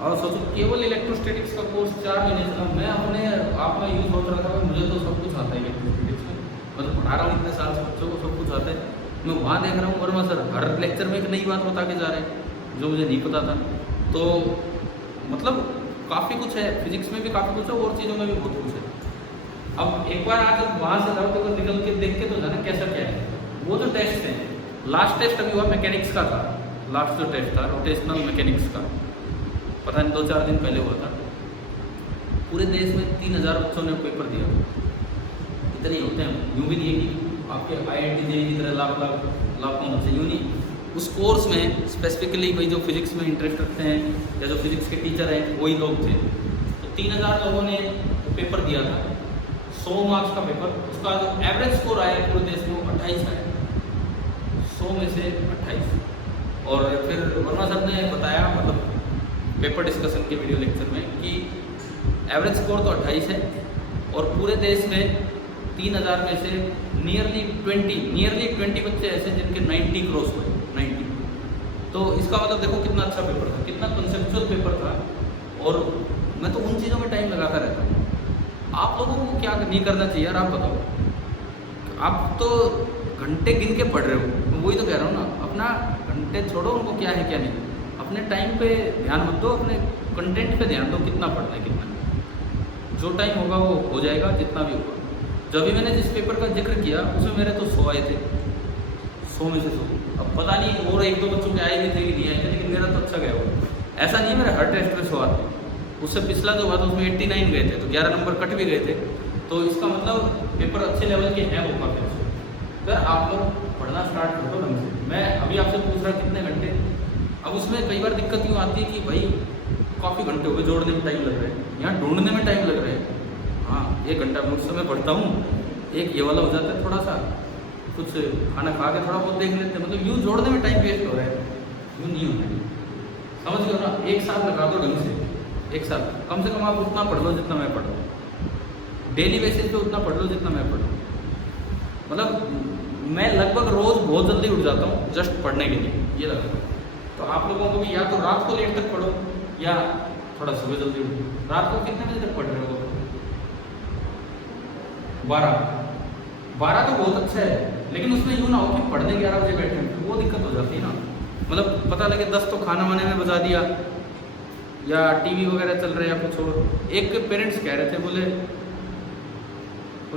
और सोचो केवल इलेक्ट्रोस्टैटिक्स का कोर्स 4 महीने चला। मैं अपने आप में यूज होता रहा था, मुझे तो सब कुछ आता है इलेक्ट्रोस्टैटिक्स में, मतलब पढ़ा रहा हूँ इतने साल से बच्चों को, सब कुछ आता है। मैं वहाँ देख रहा हूँ वर्मा सर हर लेक्चर में एक नई बात बता के जा रहे हैं जो मुझे नहीं पता था। तो मतलब काफ़ी कुछ है, फिजिक्स में भी काफ़ी कुछ है, और चीज़ों में भी बहुत कुछ है। अब एक बार आज वहाँ से जाओ तो निकल के देख के तो जाना कैसा क्या है। वो जो टेस्ट है, लास्ट टेस्ट अभी हुआ मैकेनिक्स का था, लास्ट जो टेस्ट था रोटेशनल मैकेनिक्स का, पता नहीं 2-4 दिन पहले हुआ था। पूरे देश में 3000 बच्चों ने पेपर दिया। इतने होते हैं, यूँ भी नहीं है कि आपके IIT JEE की तरह लाखों बच्चे, यूँ नहीं। उस कोर्स में स्पेसिफिकली भाई जो फिजिक्स में इंटरेस्ट रखते हैं या जो फिजिक्स के टीचर हैं वही लोग थे। तो 3000 लोगों ने पेपर दिया था, 100 मार्क्स का पेपर। उसका जो एवरेज स्कोर आया पूरे देश में 28 आया, 100 में से 28। और फिर वर्मा सर ने बताया, मतलब पेपर डिस्कशन के वीडियो लेक्चर में, कि एवरेज स्कोर तो 28 है और पूरे देश में 3000 में से नियरली 20 बच्चे ऐसे जिनके 90 क्रॉस हुए 90। तो इसका मतलब देखो कितना अच्छा पेपर था, कितना कंसेप्चुअल पेपर था। और मैं तो उन चीज़ों में टाइम लगाता रहता हूँ। आप लोगों को क्या नहीं करना चाहिए यार, आप बताओ। आप तो घंटे गिन के पढ़ रहे हो, वही तो कह रहा हूँ ना, अपना घंटे छोड़ो, उनको क्या है क्या नहीं, अपने टाइम पे ध्यान मत दो, अपने कंटेंट पे ध्यान दो, कितना पढ़ना है कितना। जो टाइम होगा वो हो जाएगा, जितना भी होगा। जब भी मैंने जिस पेपर का जिक्र किया उसमें मेरे तो 100 आए थे, 100 में से 100। अब पता नहीं और 1-2 बच्चों के आए भी थे कि नहीं आए थे, लेकिन मेरा तो अच्छा गया वो। ऐसा नहीं है मेरे हर टेस्ट में 100 आते, उससे पिछला जो हुआ था उसमें 89 गए थे, तो 11 नंबर कट भी गए थे। तो इसका मतलब पेपर अच्छे लेवल के हैं वो काफी अच्छे। अगर आप लोग पढ़ना स्टार्ट कर दो ढंग से। मैं अभी आपसे पूछ रहा कितने घंटे, अब उसमें कई बार दिक्कत यूँ आती है कि भाई काफ़ी घंटे हो गए, जोड़ने में टाइम लग रहा है, यहाँ ढूंढने में टाइम लग रहा है। हाँ 1 घंटा मैं उस समय पढ़ता हूँ, एक ये वाला हो जाता है थोड़ा सा, कुछ खाना खा के थोड़ा बहुत देख लेते हैं, मतलब यूँ जोड़ने में टाइम वेस्ट हो रहा है, यूँ नहीं होता है। समझ गए ना? 1 साल लगा दो ढंग से, 1 साल कम से कम आप उतना पढ़ लो जितना मैं पढ़ रहा हूँ, डेली बेसिस पे उतना पढ़ लो जितना मैं पढ़ रहा हूँ। मतलब मैं लगभग रोज़ बहुत जल्दी उठ जाता हूँ जस्ट पढ़ने के लिए, ये लगता है। तो आप लोगों को भी या तो रात को लेट तक पढ़ो या थोड़ा सुबह जल्दी उठो। रात को कितने बजे तक पढ़ रहे हो? 12 तो बहुत अच्छा है, लेकिन उसमें यूँ ना हो कि पढ़ने 11 बजे बैठे हैं, वो दिक्कत हो जाती है ना। मतलब पता लगे 10 तो खाना वाने में बजा दिया, या टीवी वगैरह चल रहे हैं या कुछ और। एक पेरेंट्स कह रहे थे, बोले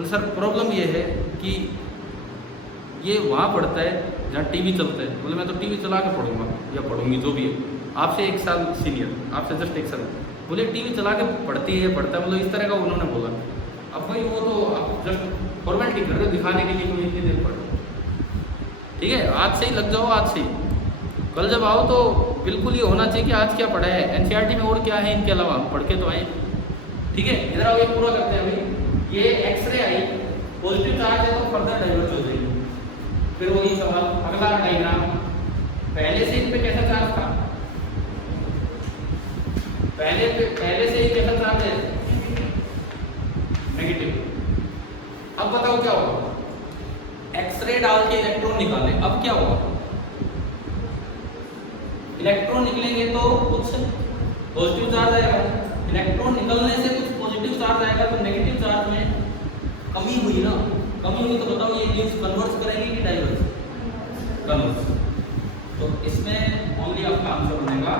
सर प्रॉब्लम ये है कि ये वहाँ पढ़ता है जहाँ टीवी चलता है। बोले मैं तो टीवी चला के पढ़ूंगा या पढ़ूंगी, जो भी है, आपसे 1 साल सीनियर, आपसे जस्ट 1 साल। बोले टीवी चला के पढ़ती है, पढ़ता है, मतलब इस तरह का उन्होंने बोला। अब भाई वो तो आप जस्ट फॉर्मेलिटी कर रहे हो, दिखाने के लिए कोई इतनी देर पढ़ो, ठीक है। आज से ही लग जाओ, आज से ही। कल जब आओ तो बिल्कुल ये होना चाहिए कि आज क्या पढ़ा है, एनसीईआरटी में और क्या है इनके अलावा, पढ़ के तो आए, ठीक है। इधर आओ, ये पूरा करते हैं अभी। ये एक्सरे आई, पॉजिटिव चार्ज है तो फर्दर डाइवर्ट हो जाएगी। फिर वही सवाल, अगला डायग्राम, पहले से इन पे कैसा चार्ज था, पहले से ही कैसा चार्ज है, नेगेटिव। अब बताओ क्या होगा, एक्सरे डाल के इलेक्ट्रॉन निकाले, अब क्या होगा, इलेक्ट्रॉन निकलेंगे तो कुछ पॉजिटिव चार्ज आएगा, इलेक्ट्रॉन निकलने से कुछ पॉजिटिव चार्ज आएगा, तो नेगेटिव चार्ज में कमी हुई ना, कमी हुई तो बताओ ये न्यूज कन्वर्स करेंगे कि डाइवर्स? कन्वर्स। तो इसमें ओनली आपका आंसर बनेगा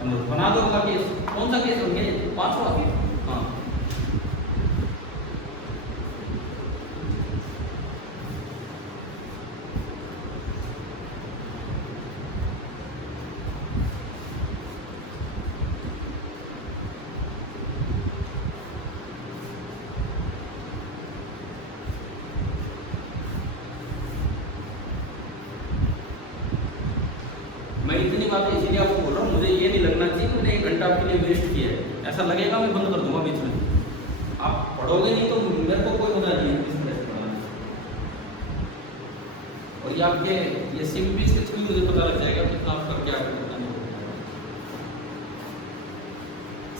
कन्वर्स। बना दो अगला केस, कौन सा केस होंगे? 5वां केस। हाँ मैं इतनी बातें इसीलिए आपको बोल रहा हूँ, मुझे ये नहीं लगना चाहिए मैंने 1 घंटा आपके लिए वेस्ट किया है। ऐसा लगेगा मैं बंद कर दूंगा बीच में, आप पढ़ोगे नहीं तो मेरे को कोई मजा नहीं है इस तरह से पढ़ाने। और ये आपके ये सीपीपी के थ्रू मुझे पता लग जाएगा कि आपका क्या करना है।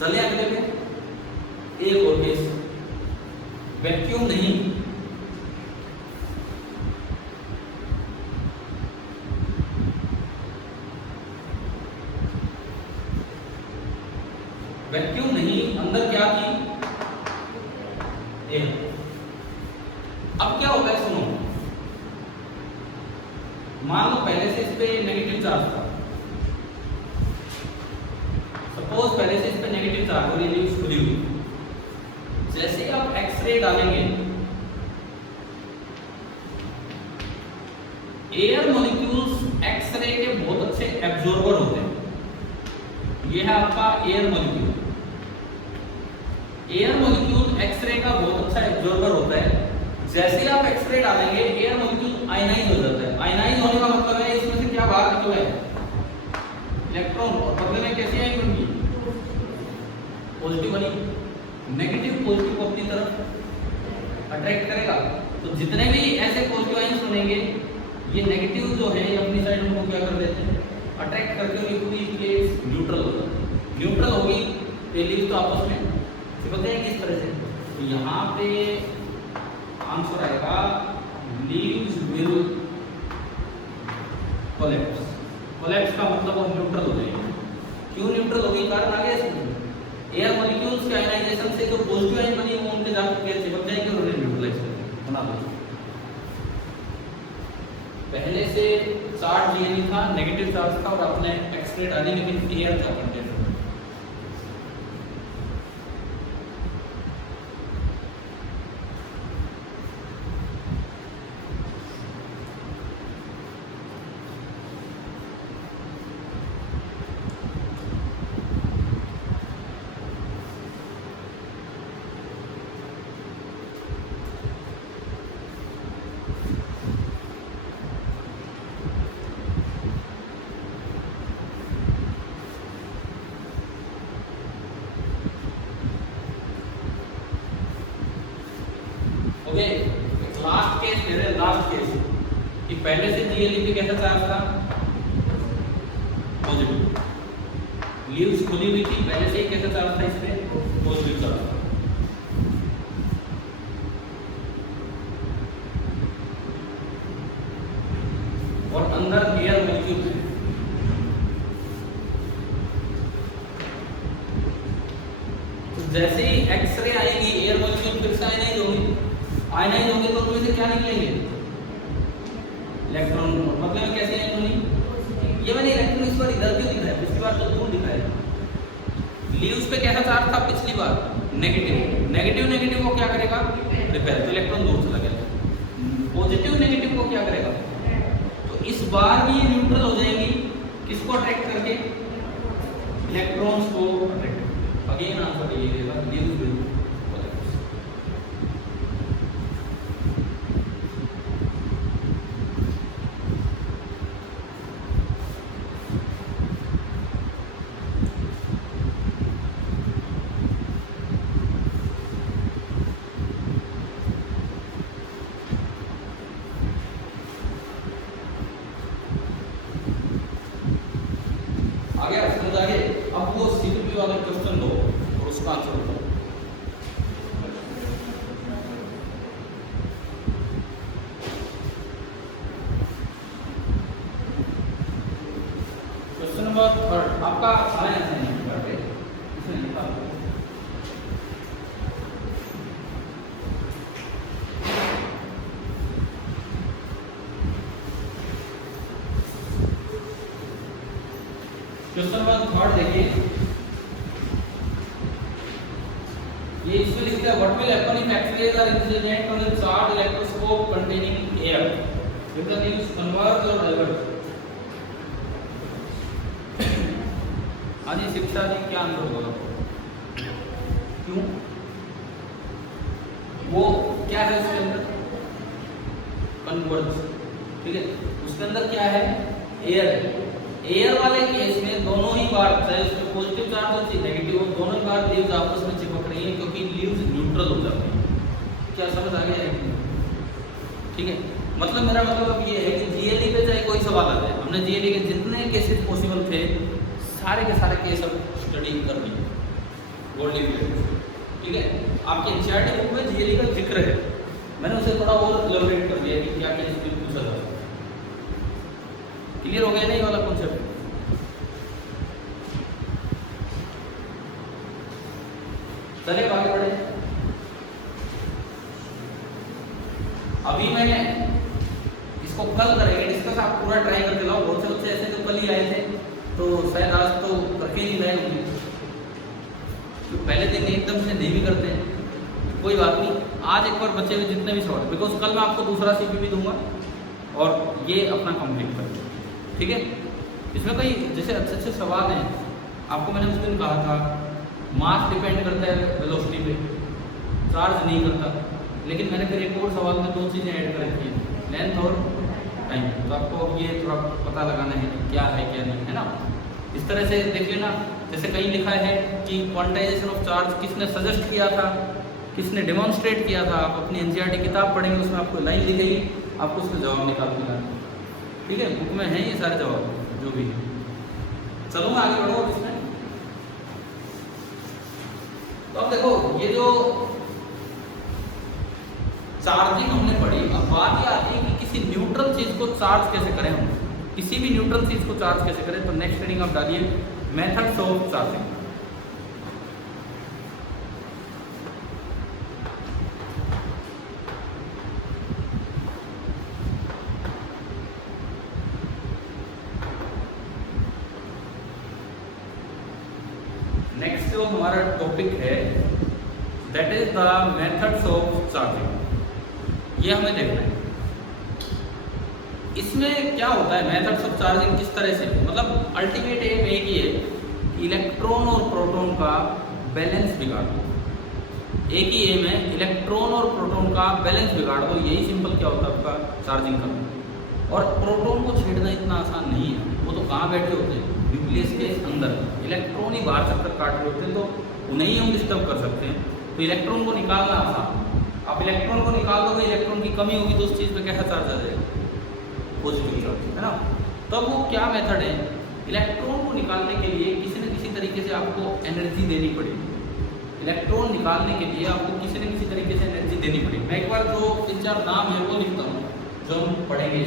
चलिए अगले पे, एक और केस, वैक्यूम नहीं, वैक्यूम नहीं, अंदर क्या थी, एयर। अब क्या होगा सुनो, मान लो पहले से इस पे नेगेटिव चार्ज था, सपोज पहले से इस पे नेगेटिव चार्ज और ये न्यूज खुली हुई, जैसे ही आप एक्सरे डालेंगे, एयर मॉलिक्यूल्स एक्सरे के बहुत अच्छे एब्जॉर्बर होते हैं। ये है आपका air molecule, air molecule X-ray का बहुत अच्छा एब्जॉर्बर होता है। जैसे ही आप एक्सरे डालेंगे एयर मॉलिक्यूल आयनाइज हो जाता है। आयनाइज होने का मतलब है इसमें से क्या बाहर निकला है, इलेक्ट्रॉन, और बदले में कैसी आएंगी उनकी, पॉजिटिव बनी, नेगेटिव पॉजिटिव को अपनी तरफ अट्रैक्ट करेगा। तो जितने भी ऐसे पॉजिटिव आयंस बनेंगे, ये नेगेटिव जो है ये अपनी साइड उनको क्या कर देते हैं, अट्रैक्ट करके उनकी पूरी केस न्यूट्रल हो जाती है। न्यूट्रल होगी तो आपस में चिपक जाएंगे इस तरह से। तो यहाँ पे आंसर आएगा लीव्स विल कोलैप्स। कोलैप्स का मतलब वो न्यूट्रल हो जाएगी। क्यों न्यूट्रल होगी? कारण आगे एयर मॉलिक्यूल्स के आयनाइजेशन से जो पॉजिटिव आयन बनी वो उनके जाकर चिपक जाएंगे और उन्हें न्यूट्रलाइज करेंगे, बना देंगे। पहले से चार्ज ये नहीं था, नेगेटिव चार्ज था और आपने एक्स-रे डाली लेकिन एयर का कंटेंट। ओके, लास्ट केस मेरे लास्ट केस कि पहले से जीएलई पे कैसा चार्ज था? पॉजिटिव। लीव्स खुली हुई थी, पहले से ही कैसा चार्ज था इसमें? Positive charge. और अंदर एयर मॉलिक्यूल है। तो जैसे ही एक्सरे आएगी एयर मॉलिक्यूल फिर से आयनाइज होंगे। आयनाइज होंगे तो उनमें से क्या निकलेंगे? इलेक्ट्रॉन। मतलब कैसे आयन बनी? ये मैंने इलेक्ट्रॉन इस बार इधर क्यों दिखाया? पिछली बार तो दूर दिखाया। लीव्स पे कैसा चार्ज था पिछली बार? नेगेटिव। नेगेटिव को क्या करेगा? रिपेल, तो इलेक्ट्रॉन दूर चला गया। पॉजिटिव नेगेटिव को क्या करेगा? तो इस बार भी ये न्यूट्रल हो जाएंगी। किसको अट्रैक्ट करके? इलेक्ट्रॉन्स को अट्रैक्ट। अगेन आंसर ये देगा लीव्स विल कोलैप्स। अब वो सीपीपी वाला क्वेश्चन दो और उसका आंसर बताओ। क्वेश्चन नंबर 3 आपका आया नहीं करके इसमें लिखा क्वेश्चन नंबर 3 देखिए। ये इसमें लिखता है what will happen if X-rays are incident on the charge electroscope containing air if the news converge और डाइवर्ज। आज ये शिक्षा जी क्या आंसर होगा? क्यों? वो क्या है उसके अंदर? कन्वर्ज। ठीक है, उसके अंदर क्या है? एयर। एयर वाले केस में दोनों ही बार चाहे उसमें पॉजिटिव चार्ज हो चाहे नेगेटिव हो, दोनों ही बार लीव्स आपस में चिपक रही है क्योंकि लीव्स न्यूट्रल हो जाती है। क्या समझ आ गया है? ठीक है, मतलब मेरा मतलब अब ये है कि जीएलई पे चाहे कोई सवाल आ जाए, हमने जीएलई के जितने केसेस पॉसिबल थे सारे के सारे केस अब स्टडी कर लिए गोल्डी पीरियड। ठीक है, आपके एनसीईआरटी बुक में जीएलई का जिक्र है, मैंने उसे थोड़ा और इलैबोरेट कर दिया कि क्या क्या इसमें पूछा जाता है। क्लियर हो गया नहीं वाला कॉन्सेप्ट? चलिए आगे बढ़े। अभी मैंने इसको कल करेंगे डिस्कस, आप पूरा ट्राई करके लाओ। बहुत से बच्चे ऐसे तो कल ही आए थे तो शायद आज तो करके नहीं लाए होंगे, तो पहले दिन एकदम से नहीं भी करते हैं, कोई बात नहीं। आज एक बार बच्चे हुए जितने भी सवाल, बिकॉज कल मैं आपको दूसरा सीपीपी दूंगा और ये अपना कंप्लीट करेंगे। ठीक है, इसमें कई जैसे अच्छे अच्छे सवाल हैं। आपको मैंने उस दिन कहा था मास डिपेंड करता है वेलोसिटी पे, चार्ज नहीं करता, लेकिन मैंने फिर एक और सवाल में 2 चीज़ें ऐड कर रखी हैं, लेंथ और टाइम। तो आपको अब ये थोड़ा पता लगाना है कि क्या है क्या नहीं है ना। इस तरह से देख लेना, जैसे कहीं लिखा है कि क्वांटाइजेशन ऑफ चार्ज किसने सजेस्ट किया था, किसने डेमोन्स्ट्रेट किया था। आप अपनी एनसीईआरटी किताब पढ़ेंगे, उसमें आपको लाइन दी गई, आपको उसका जवाब निकाल देना। ठीक है, बुक में है ये सारे जवाब जो भी है। चलूँगा आगे बढ़ो इसमें। तो अब देखो ये जो चार्जिंग हमने पढ़ी। अब बात ये आती है कि किसी न्यूट्रल चीज को चार्ज कैसे करें हम, किसी भी न्यूट्रल चीज को चार्ज कैसे करें। तो नेक्स्ट हेडिंग आप डालिए मेथड्स ऑफ चार्जिंग। नेक्स्ट जो हमारा टॉपिक है that is the methods of charging. ये हमें देखना है इसमें क्या होता है। मेथड्स ऑफ चार्जिंग किस तरह से, मतलब अल्टीमेट एम एक ही है कि इलेक्ट्रॉन और प्रोटॉन का बैलेंस बिगाड़ दो। एक ही एम है, इलेक्ट्रॉन और प्रोटॉन का बैलेंस बिगाड़ दो। यही सिंपल क्या होता है आपका चार्जिंग का। और प्रोटॉन को छेड़ना इतना आसान नहीं है, वो तो कहाँ बैठे होते हैं, न्यूक्लियस के अंदर। इलेक्ट्रॉन ही बाहर चक्कर काट रहे होते हैं, तो उन्हें ही हम डिस्टर्ब कर सकते हैं। तो इलेक्ट्रॉन को निकालना आसान। आप इलेक्ट्रॉन को निकाल दोगे, इलेक्ट्रॉन की कमी होगी तो उस चीज़ पे कैसा चार्ज आ जाएगा, पॉजिटिव चार्ज, है ना। तब वो क्या मेथड है, इलेक्ट्रॉन को निकालने के लिए किसी न किसी तरीके से आपको एनर्जी देनी पड़ेगी। इलेक्ट्रॉन निकालने के लिए आपको किसी न किसी तरीके से एनर्जी देनी पड़ेगी। मैं एक बार जो 3-4 नाम है वो लिखता हूँ जो हम पढ़ेंगे।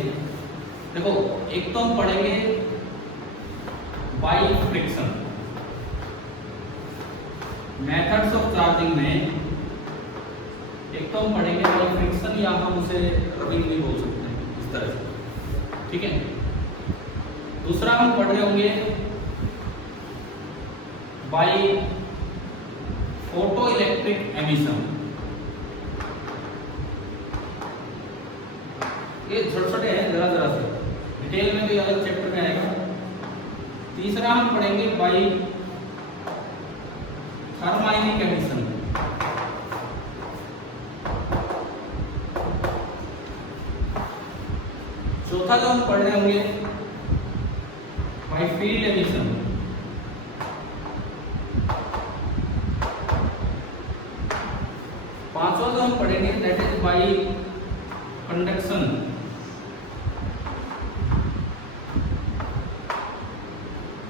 देखो, एक तो हम पढ़ेंगे by friction. Methods of charging में एक तो हम पढ़ेंगे बाई फ्रिक्शन, या हम उसे रबिंग भी बोल सकते हैं इस तरह से, ठीक है। दूसरा हम पढ़ रहे होंगे बाई फोटो इलेक्ट्रिक एमिशन। ये छोटे हैं जरा जरा से, डिटेल में भी अलग चैप्टर में आएगा। तीसरा हम पढ़ेंगे बाई थर्माइनिक एमिशन। चौथा जो हम पढ़ रहे होंगे बाई फील्ड एमिशन। पांचवा जो हम पढ़ेंगे that is by conduction.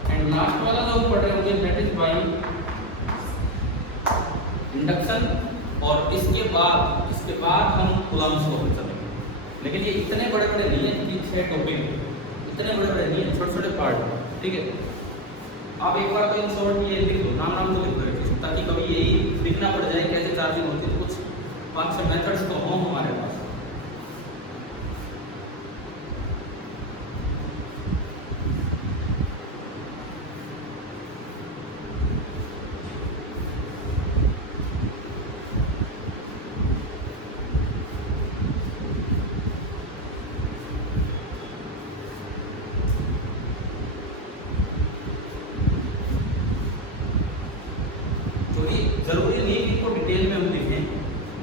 And last वाला जो हम पढ़ रहे होंगे दैट इज बाई इंडक्शन। और इसके बाद हम कूलम्ब्स को चलेंगे। लेकिन ये इतने बड़े बड़े नहीं है, क्योंकि 6 टॉपिक इतने बड़े बड़े नहीं है, छोटे छोटे पार्ट, ठीक है। आप एक बार तो इन शॉर्ट में ये लिख दो, नाम तो लिख दो, ताकि कभी यही लिखना पड़ जाए कैसे चार्जिंग होती है। कुछ 5-6 मेथड्स तो हों हमारे पास। जरूरी नहीं कि इसको डिटेल में हम लिखें,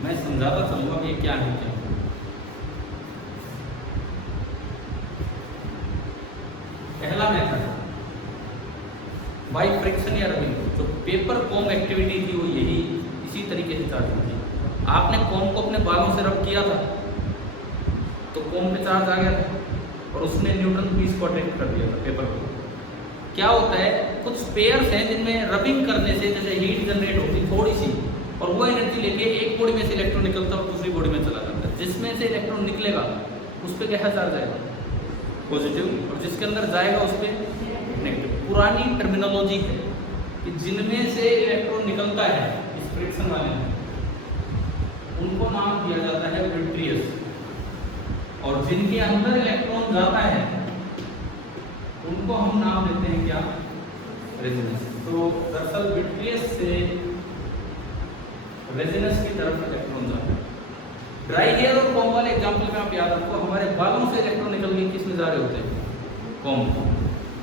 मैं समझाता चलूंगा कि क्या है क्या। पहला मेथड बाई फ्रिक्शन या रबिंग। जो पेपर कॉम एक्टिविटी थी वो यही इसी तरीके से चार्ज होती। आपने कॉम को अपने बालों से रब किया था तो कॉम पे चार्ज आ गया था और उसने न्यूट्रन पीस को अट्रैक्ट कर दिया था पेपर को। क्या होता है, कुछ पेयर्स हैं जिनमें रबिंग करने से जैसे हीट जनरेट होती थोड़ी सी, और वो एनर्जी लेके एक बॉडी में से इलेक्ट्रॉन निकलता है और दूसरी बॉडी में चला जाता है। जिसमें से इलेक्ट्रॉन निकलेगा उस पर कैसा चार्ज आएगा, पॉजिटिव, और जिसके अंदर जाएगा उस पर नेगेटिव। पुरानी टर्मिनोलॉजी है कि जिनमें से इलेक्ट्रॉन निकलता है इस फ्रिक्शन वाले में, उनको नाम दिया जाता है विट्रियस, और जिनके अंदर इलेक्ट्रॉन जाता है उनको हम नाम देते हैं क्या, रेजिनेंस। तो दरअसल विट्रियस से रेजिनेंस की तरफ इलेक्ट्रॉन जाता है। ड्राई हेयर और कॉम वाले एग्जांपल में आप याद रखो, हमारे बालों से इलेक्ट्रॉन निकल के किस में जा रहे होते हैं, कॉम।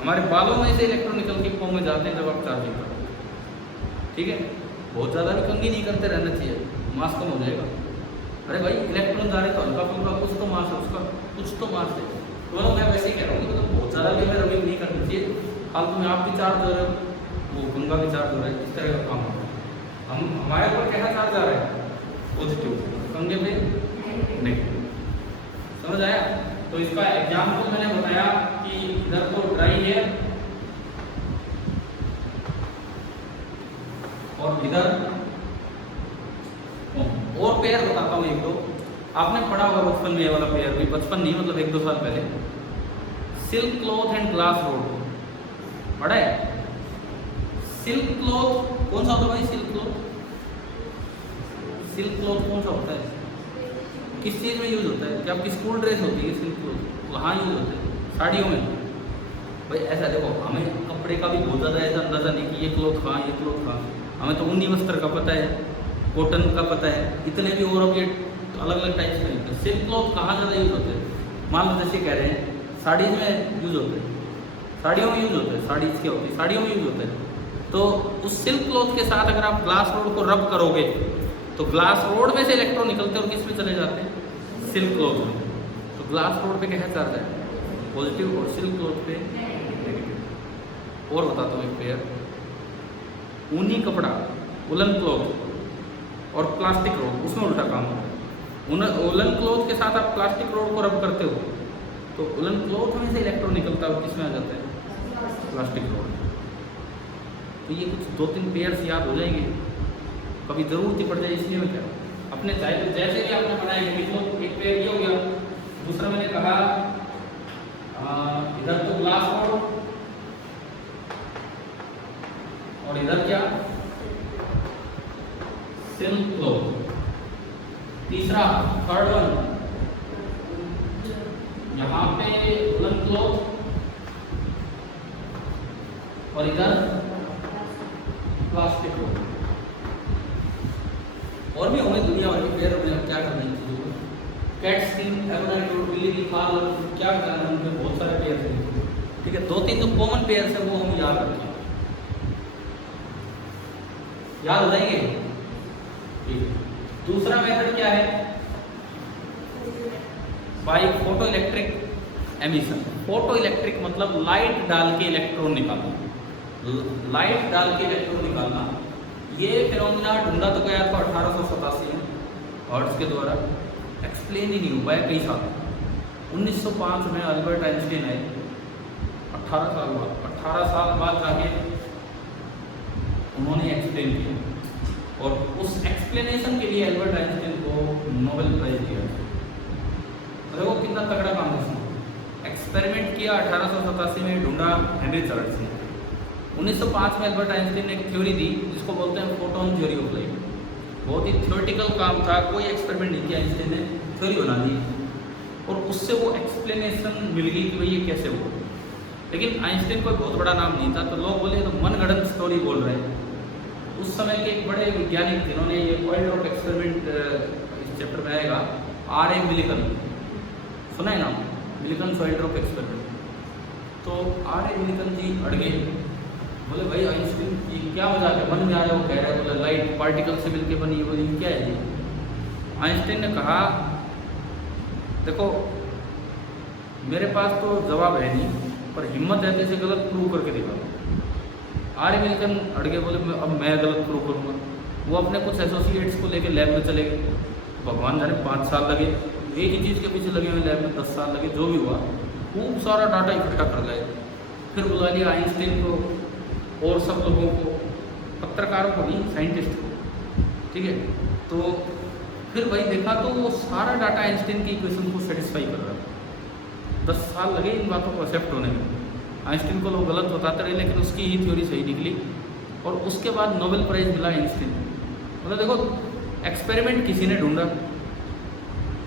हमारे बालों में से इलेक्ट्रॉन निकल के कॉम में जाते हैं जब आप चार्जिंग करते हैं, ठीक है। बहुत ज़्यादा भी कंघी नहीं करते रहना चाहिए, मास कम हो जाएगा। अरे भाई इलेक्ट्रॉन जा रहे तो हल्का फुल्का कुछ तो मास है उसका, कुछ तो मास है। तो मैं वैसे ही कह रहा हूँ, मतलब बहुत ज़्यादा भी हमें रबिंग नहीं करनी चाहिए। फालतू में आप भी चार्ज हो रहे हो, वो गंगा भी चार्ज हो रहा है, इस तरह का काम होता है। हम हमारे ऊपर कैसा चार्ज आ रहा है, पॉजिटिव, कंगे पे नेगेटिव। समझ आया। तो इसका एग्जाम्पल मैंने बताया कि इधर तो ड्राई है और इधर और पेयर बताता हूँ एक दो। आपने पढ़ा होगा बचपन में ये वाला पेयर भी, बचपन नहीं मतलब 1-2 साल पहले, silk cloth and glass rod पढ़ा है। सिल्क क्लॉथ कौन सा होता है भाई? सिल्क क्लॉथ, सिल्क क्लॉथ कौन सा होता है? किस चीज़ में यूज होता है? क्या आपकी स्कूल ड्रेस होती है सिल्क क्लॉथ? कहाँ यूज होता है? साड़ियों में। भाई ऐसा देखो, हमें कपड़े का भी बहुत ज़्यादा ऐसा अंदाज़ा नहीं कि ये क्लॉथ कहाँ, ये क्लॉथ कहाँ। हमें तो ऊनी वस्त्र का पता है, कॉटन का पता है, इतने भी और अब ये अलग अलग टाइप्स का यूज है। सिल्क क्लॉथ कहाँ ज़्यादा यूज होते हैं? मान लो जैसे कह रहे हैं साड़ीज में यूज होते हैं, साड़ियों में यूज होते हैं, साड़ीज क्या होती है, साड़ियों में यूज होते हैं। तो उस सिल्क क्लॉथ के साथ अगर आप ग्लास रोड को रब करोगे तो ग्लास रोड में से इलेक्ट्रॉन निकलते हैं और किस में चले जाते हैं? सिल्क क्लॉथ में। तो ग्लास रोड पे कैसा चार्ज है? पॉजिटिव, और सिल्क क्लॉथ पे नेगेटिव। और बताता हूँ एक पेयर, ऊनी कपड़ा, वुलन क्लॉथ और प्लास्टिक रोड, उसमें उल्टा काम होता है। वुलन क्लॉथ के साथ आप प्लास्टिक रोड को रब करते हो तो वुलन क्लॉथ में से इलेक्ट्रॉन निकलता है और किसमें आ जाता है? Plastic road. तो ये कुछ 2-3 पेयर्स याद हो जाएंगे, कभी ज़रूरत ही पड़ जाए, इसलिए मैं कह रहा हूँ अपने चाहे तो जैसे भी आपने बनाएंगे। तो एक पेयर ये हो गया, दूसरा मैंने कहा इधर तो ग्लास रोड और इधर क्या? Silk cloth. तीसरा, थर्ड वन, यहाँ पे वुलन क्लॉथ और इधर प्लास्टिक रोड। और भी होंगे दुनिया भर के पेयर, में क्या करना है चीज़ों को, कैट स्किन, एरोनाइट रोड, बिल्ली की खाल, क्या करना है उनके बहुत सारे पेयर हैं। ठीक है, 2-3 जो कॉमन पेयर है वो हम याद रखें, याद हो जाएंगे। ठीक है, दूसरा मेथड क्या है? By photo electric emission. Photo electric मतलब लाइट डाल के इलेक्ट्रॉन निकालना, लाइट डाल के इलेक्ट्रॉन निकालना। ये फिनोमिना ढूंढा तो गया था 1887 में हर्ट्ज के द्वारा, एक्सप्लेन ही नहीं हो पाया कई साल। 1905 में अल्बर्ट आइंस्टीन आए, 18 साल बाद जाके उन्होंने एक्सप्लेन किया और उस एक्सप्लेनेशन के लिए अल्बर्ट आइंस्टीन को नोबेल प्राइज दिया। देखो कितना तगड़ा काम है उसने, एक्सपेरिमेंट किया 1887 में, ढूंढा हेनरी चार्ल्स ने। 1905 में अल्बर्ट आइंस्टीन ने एक थ्योरी दी जिसको बोलते हैं फोटोन थ्योरी ऑफ लाइट। बहुत ही थ्योरेटिकल काम था, कोई एक्सपेरिमेंट नहीं किया, आइंस्टीन ने थ्योरी बना दी और उससे वो एक्सप्लेनेशन मिल गई कि भाई ये कैसे हुआ। लेकिन आइंस्टीन कोई बहुत बड़ा नाम नहीं था, तो लोग बोले तो मनगढ़ंत स्टोरी बोल रहे हैं। उस समय के एक बड़े वैज्ञानिक थे, इन्होंने ये पॉइंट ऑफ एक्सपेरिमेंट इस चैप्टर में आएगा, R.A. मिलिकन, सुना है नाम? Millikan point of experiment. तो R.A. मिलिकन जी अड़ गए, बोले भाई आइंस्टीन की क्या मजाक है, मन में आ रहा है, वो कह रहा है बोले लाइट पार्टिकल से मिलके बनी है, बोली क्या है ये? आइंस्टीन ने कहा देखो मेरे पास तो जवाब है नहीं, पर हिम्मत है तो इसे गलत प्रूव करके दिखा। R.A. मिलिकन अड़ गए, बोले अब मैं गलत प्रूव करूँगा। वो अपने कुछ एसोसिएट्स को लेकर लैब में चले गए, भगवान जाने 5 साल लगे, एक ही चीज़ के पीछे लगे हुए लैब में 10 साल लगे, जो भी हुआ खूब सारा डाटा इकट्ठा कर लाए। फिर बुला लिया आइंस्टीन को और सब लोगों को, पत्रकारों को नहीं, साइंटिस्ट को। ठीक है, तो फिर वही देखा तो वो सारा डाटा आइंस्टीन की इक्वेशन को सेटिस्फाई कर रहा था। 10 साल लगे इन बातों को एक्सेप्ट होने में। आइंस्टीन को लोग गलत बताते रहे लेकिन उसकी ही थ्योरी सही निकली और उसके बाद नोबेल प्राइज़ मिला आइंस्टीन। मतलब देखो एक्सपेरिमेंट किसी ने ढूंढा,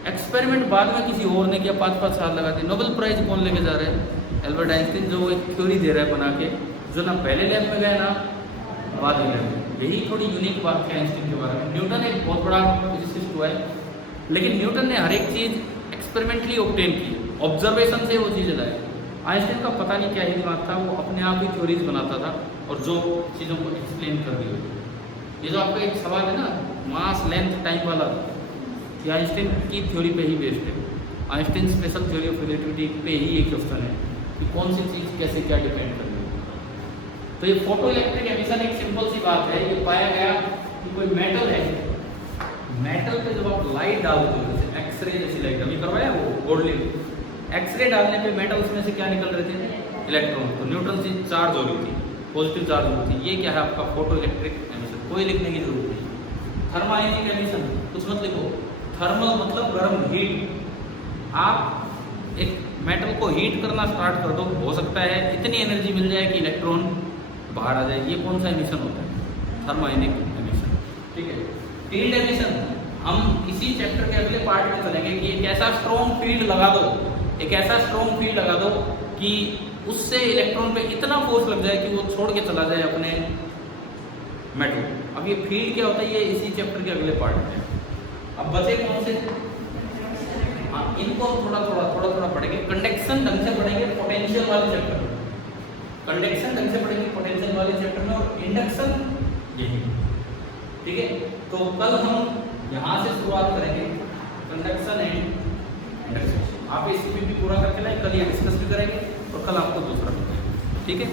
एक्सपेरिमेंट बाद में किसी और ने किया, 5-5 साल लगा दिए, नोबेल प्राइज़ कौन लेके जा रहे हैं? एल्बर्ट आइंस्टीन, जो एक थ्योरी दे रहा है बना के, जो ना पहले लैब में गया ना बाद में लैब में। यही थोड़ी यूनिक बात है आइंस्टीन के बारे में। न्यूटन एक बहुत बड़ा फिजिसिस्ट हुआ है, लेकिन न्यूटन ने हर एक चीज़ एक्सपेरिमेंटली ऑब्टेन की, ऑब्जर्वेशन से वो चीज़ें लाए। आइंस्टीन का पता नहीं क्या ही दिमाग था, वो अपने आप ही थ्योरीज बनाता था और जो चीज़ों को एक्सप्लेन कर दिया। ये जो आपका एक सवाल है ना मास लेंथ टाइम वाला, ये आइंस्टीन की थ्योरी पे ही बेस्ड है। Einstein special theory of relativity पे ही एक क्वेश्चन है कि कौन सी चीज़ कैसे क्या डिपेंड कर रही है। तो ये फोटो इलेक्ट्रिक एमिशन एक सिंपल सी बात है। ये पाया गया कि कोई मेटल है, मेटल पे जब आप लाइट डालते हो, जैसे एक्सरे जैसी लाइट अभी करवाया वो गोल्डली, एक्सरे डालने पे मेटल्स में से क्या निकल रहे थे? इलेक्ट्रॉन। तो न्यूट्रॉन से चार्ज हो रही थी, पॉजिटिव चार्ज हो रही थी। ये क्या है आपका फोटो इलेक्ट्रिक एमिशन। कोई लिखने की जरूरत नहीं। थर्माइनिक एमिशन कुछ मत लिखो, थर्मल मतलब गर्म, हीट। आप एक मेटल को हीट करना स्टार्ट कर दो, हो सकता है इतनी एनर्जी मिल जाए कि इलेक्ट्रॉन बाहर आ जाए। ये कौन सा एमिशन होता है? थर्मोआयनिक एमिशन। ठीक है। फील्ड एमिशन हम इसी चैप्टर के अगले पार्ट में चलेंगे कि एक ऐसा स्ट्रॉन्ग फील्ड लगा दो, एक ऐसा स्ट्रॉन्ग फील्ड लगा दो कि उससे इलेक्ट्रॉन पे इतना फोर्स लग जाए कि वो छोड़ के चला जाए अपने मेटल। अब ये फील्ड क्या होता है, ये इसी चैप्टर के अगले पार्ट में। अब बचे कौन से? हाँ, इनको थोड़ा थोड़ा पढ़ेंगे। कंडक्शन ढंग से पढ़ेंगे पोटेंशियल वाले चैप्टर में, कंडक्शन ढंग से पढ़ेंगे पोटेंशियल वाले चैप्टर में, और इंडक्शन यही। ठीक है। तो कल हम यहाँ से शुरुआत करेंगे कंडक्शन एंड इंडक्शन। आप ये सीपीपी पूरा करके लाए, कल ये डिस्कस भी करेंगे और कल आपको दूसरा। ठीक है।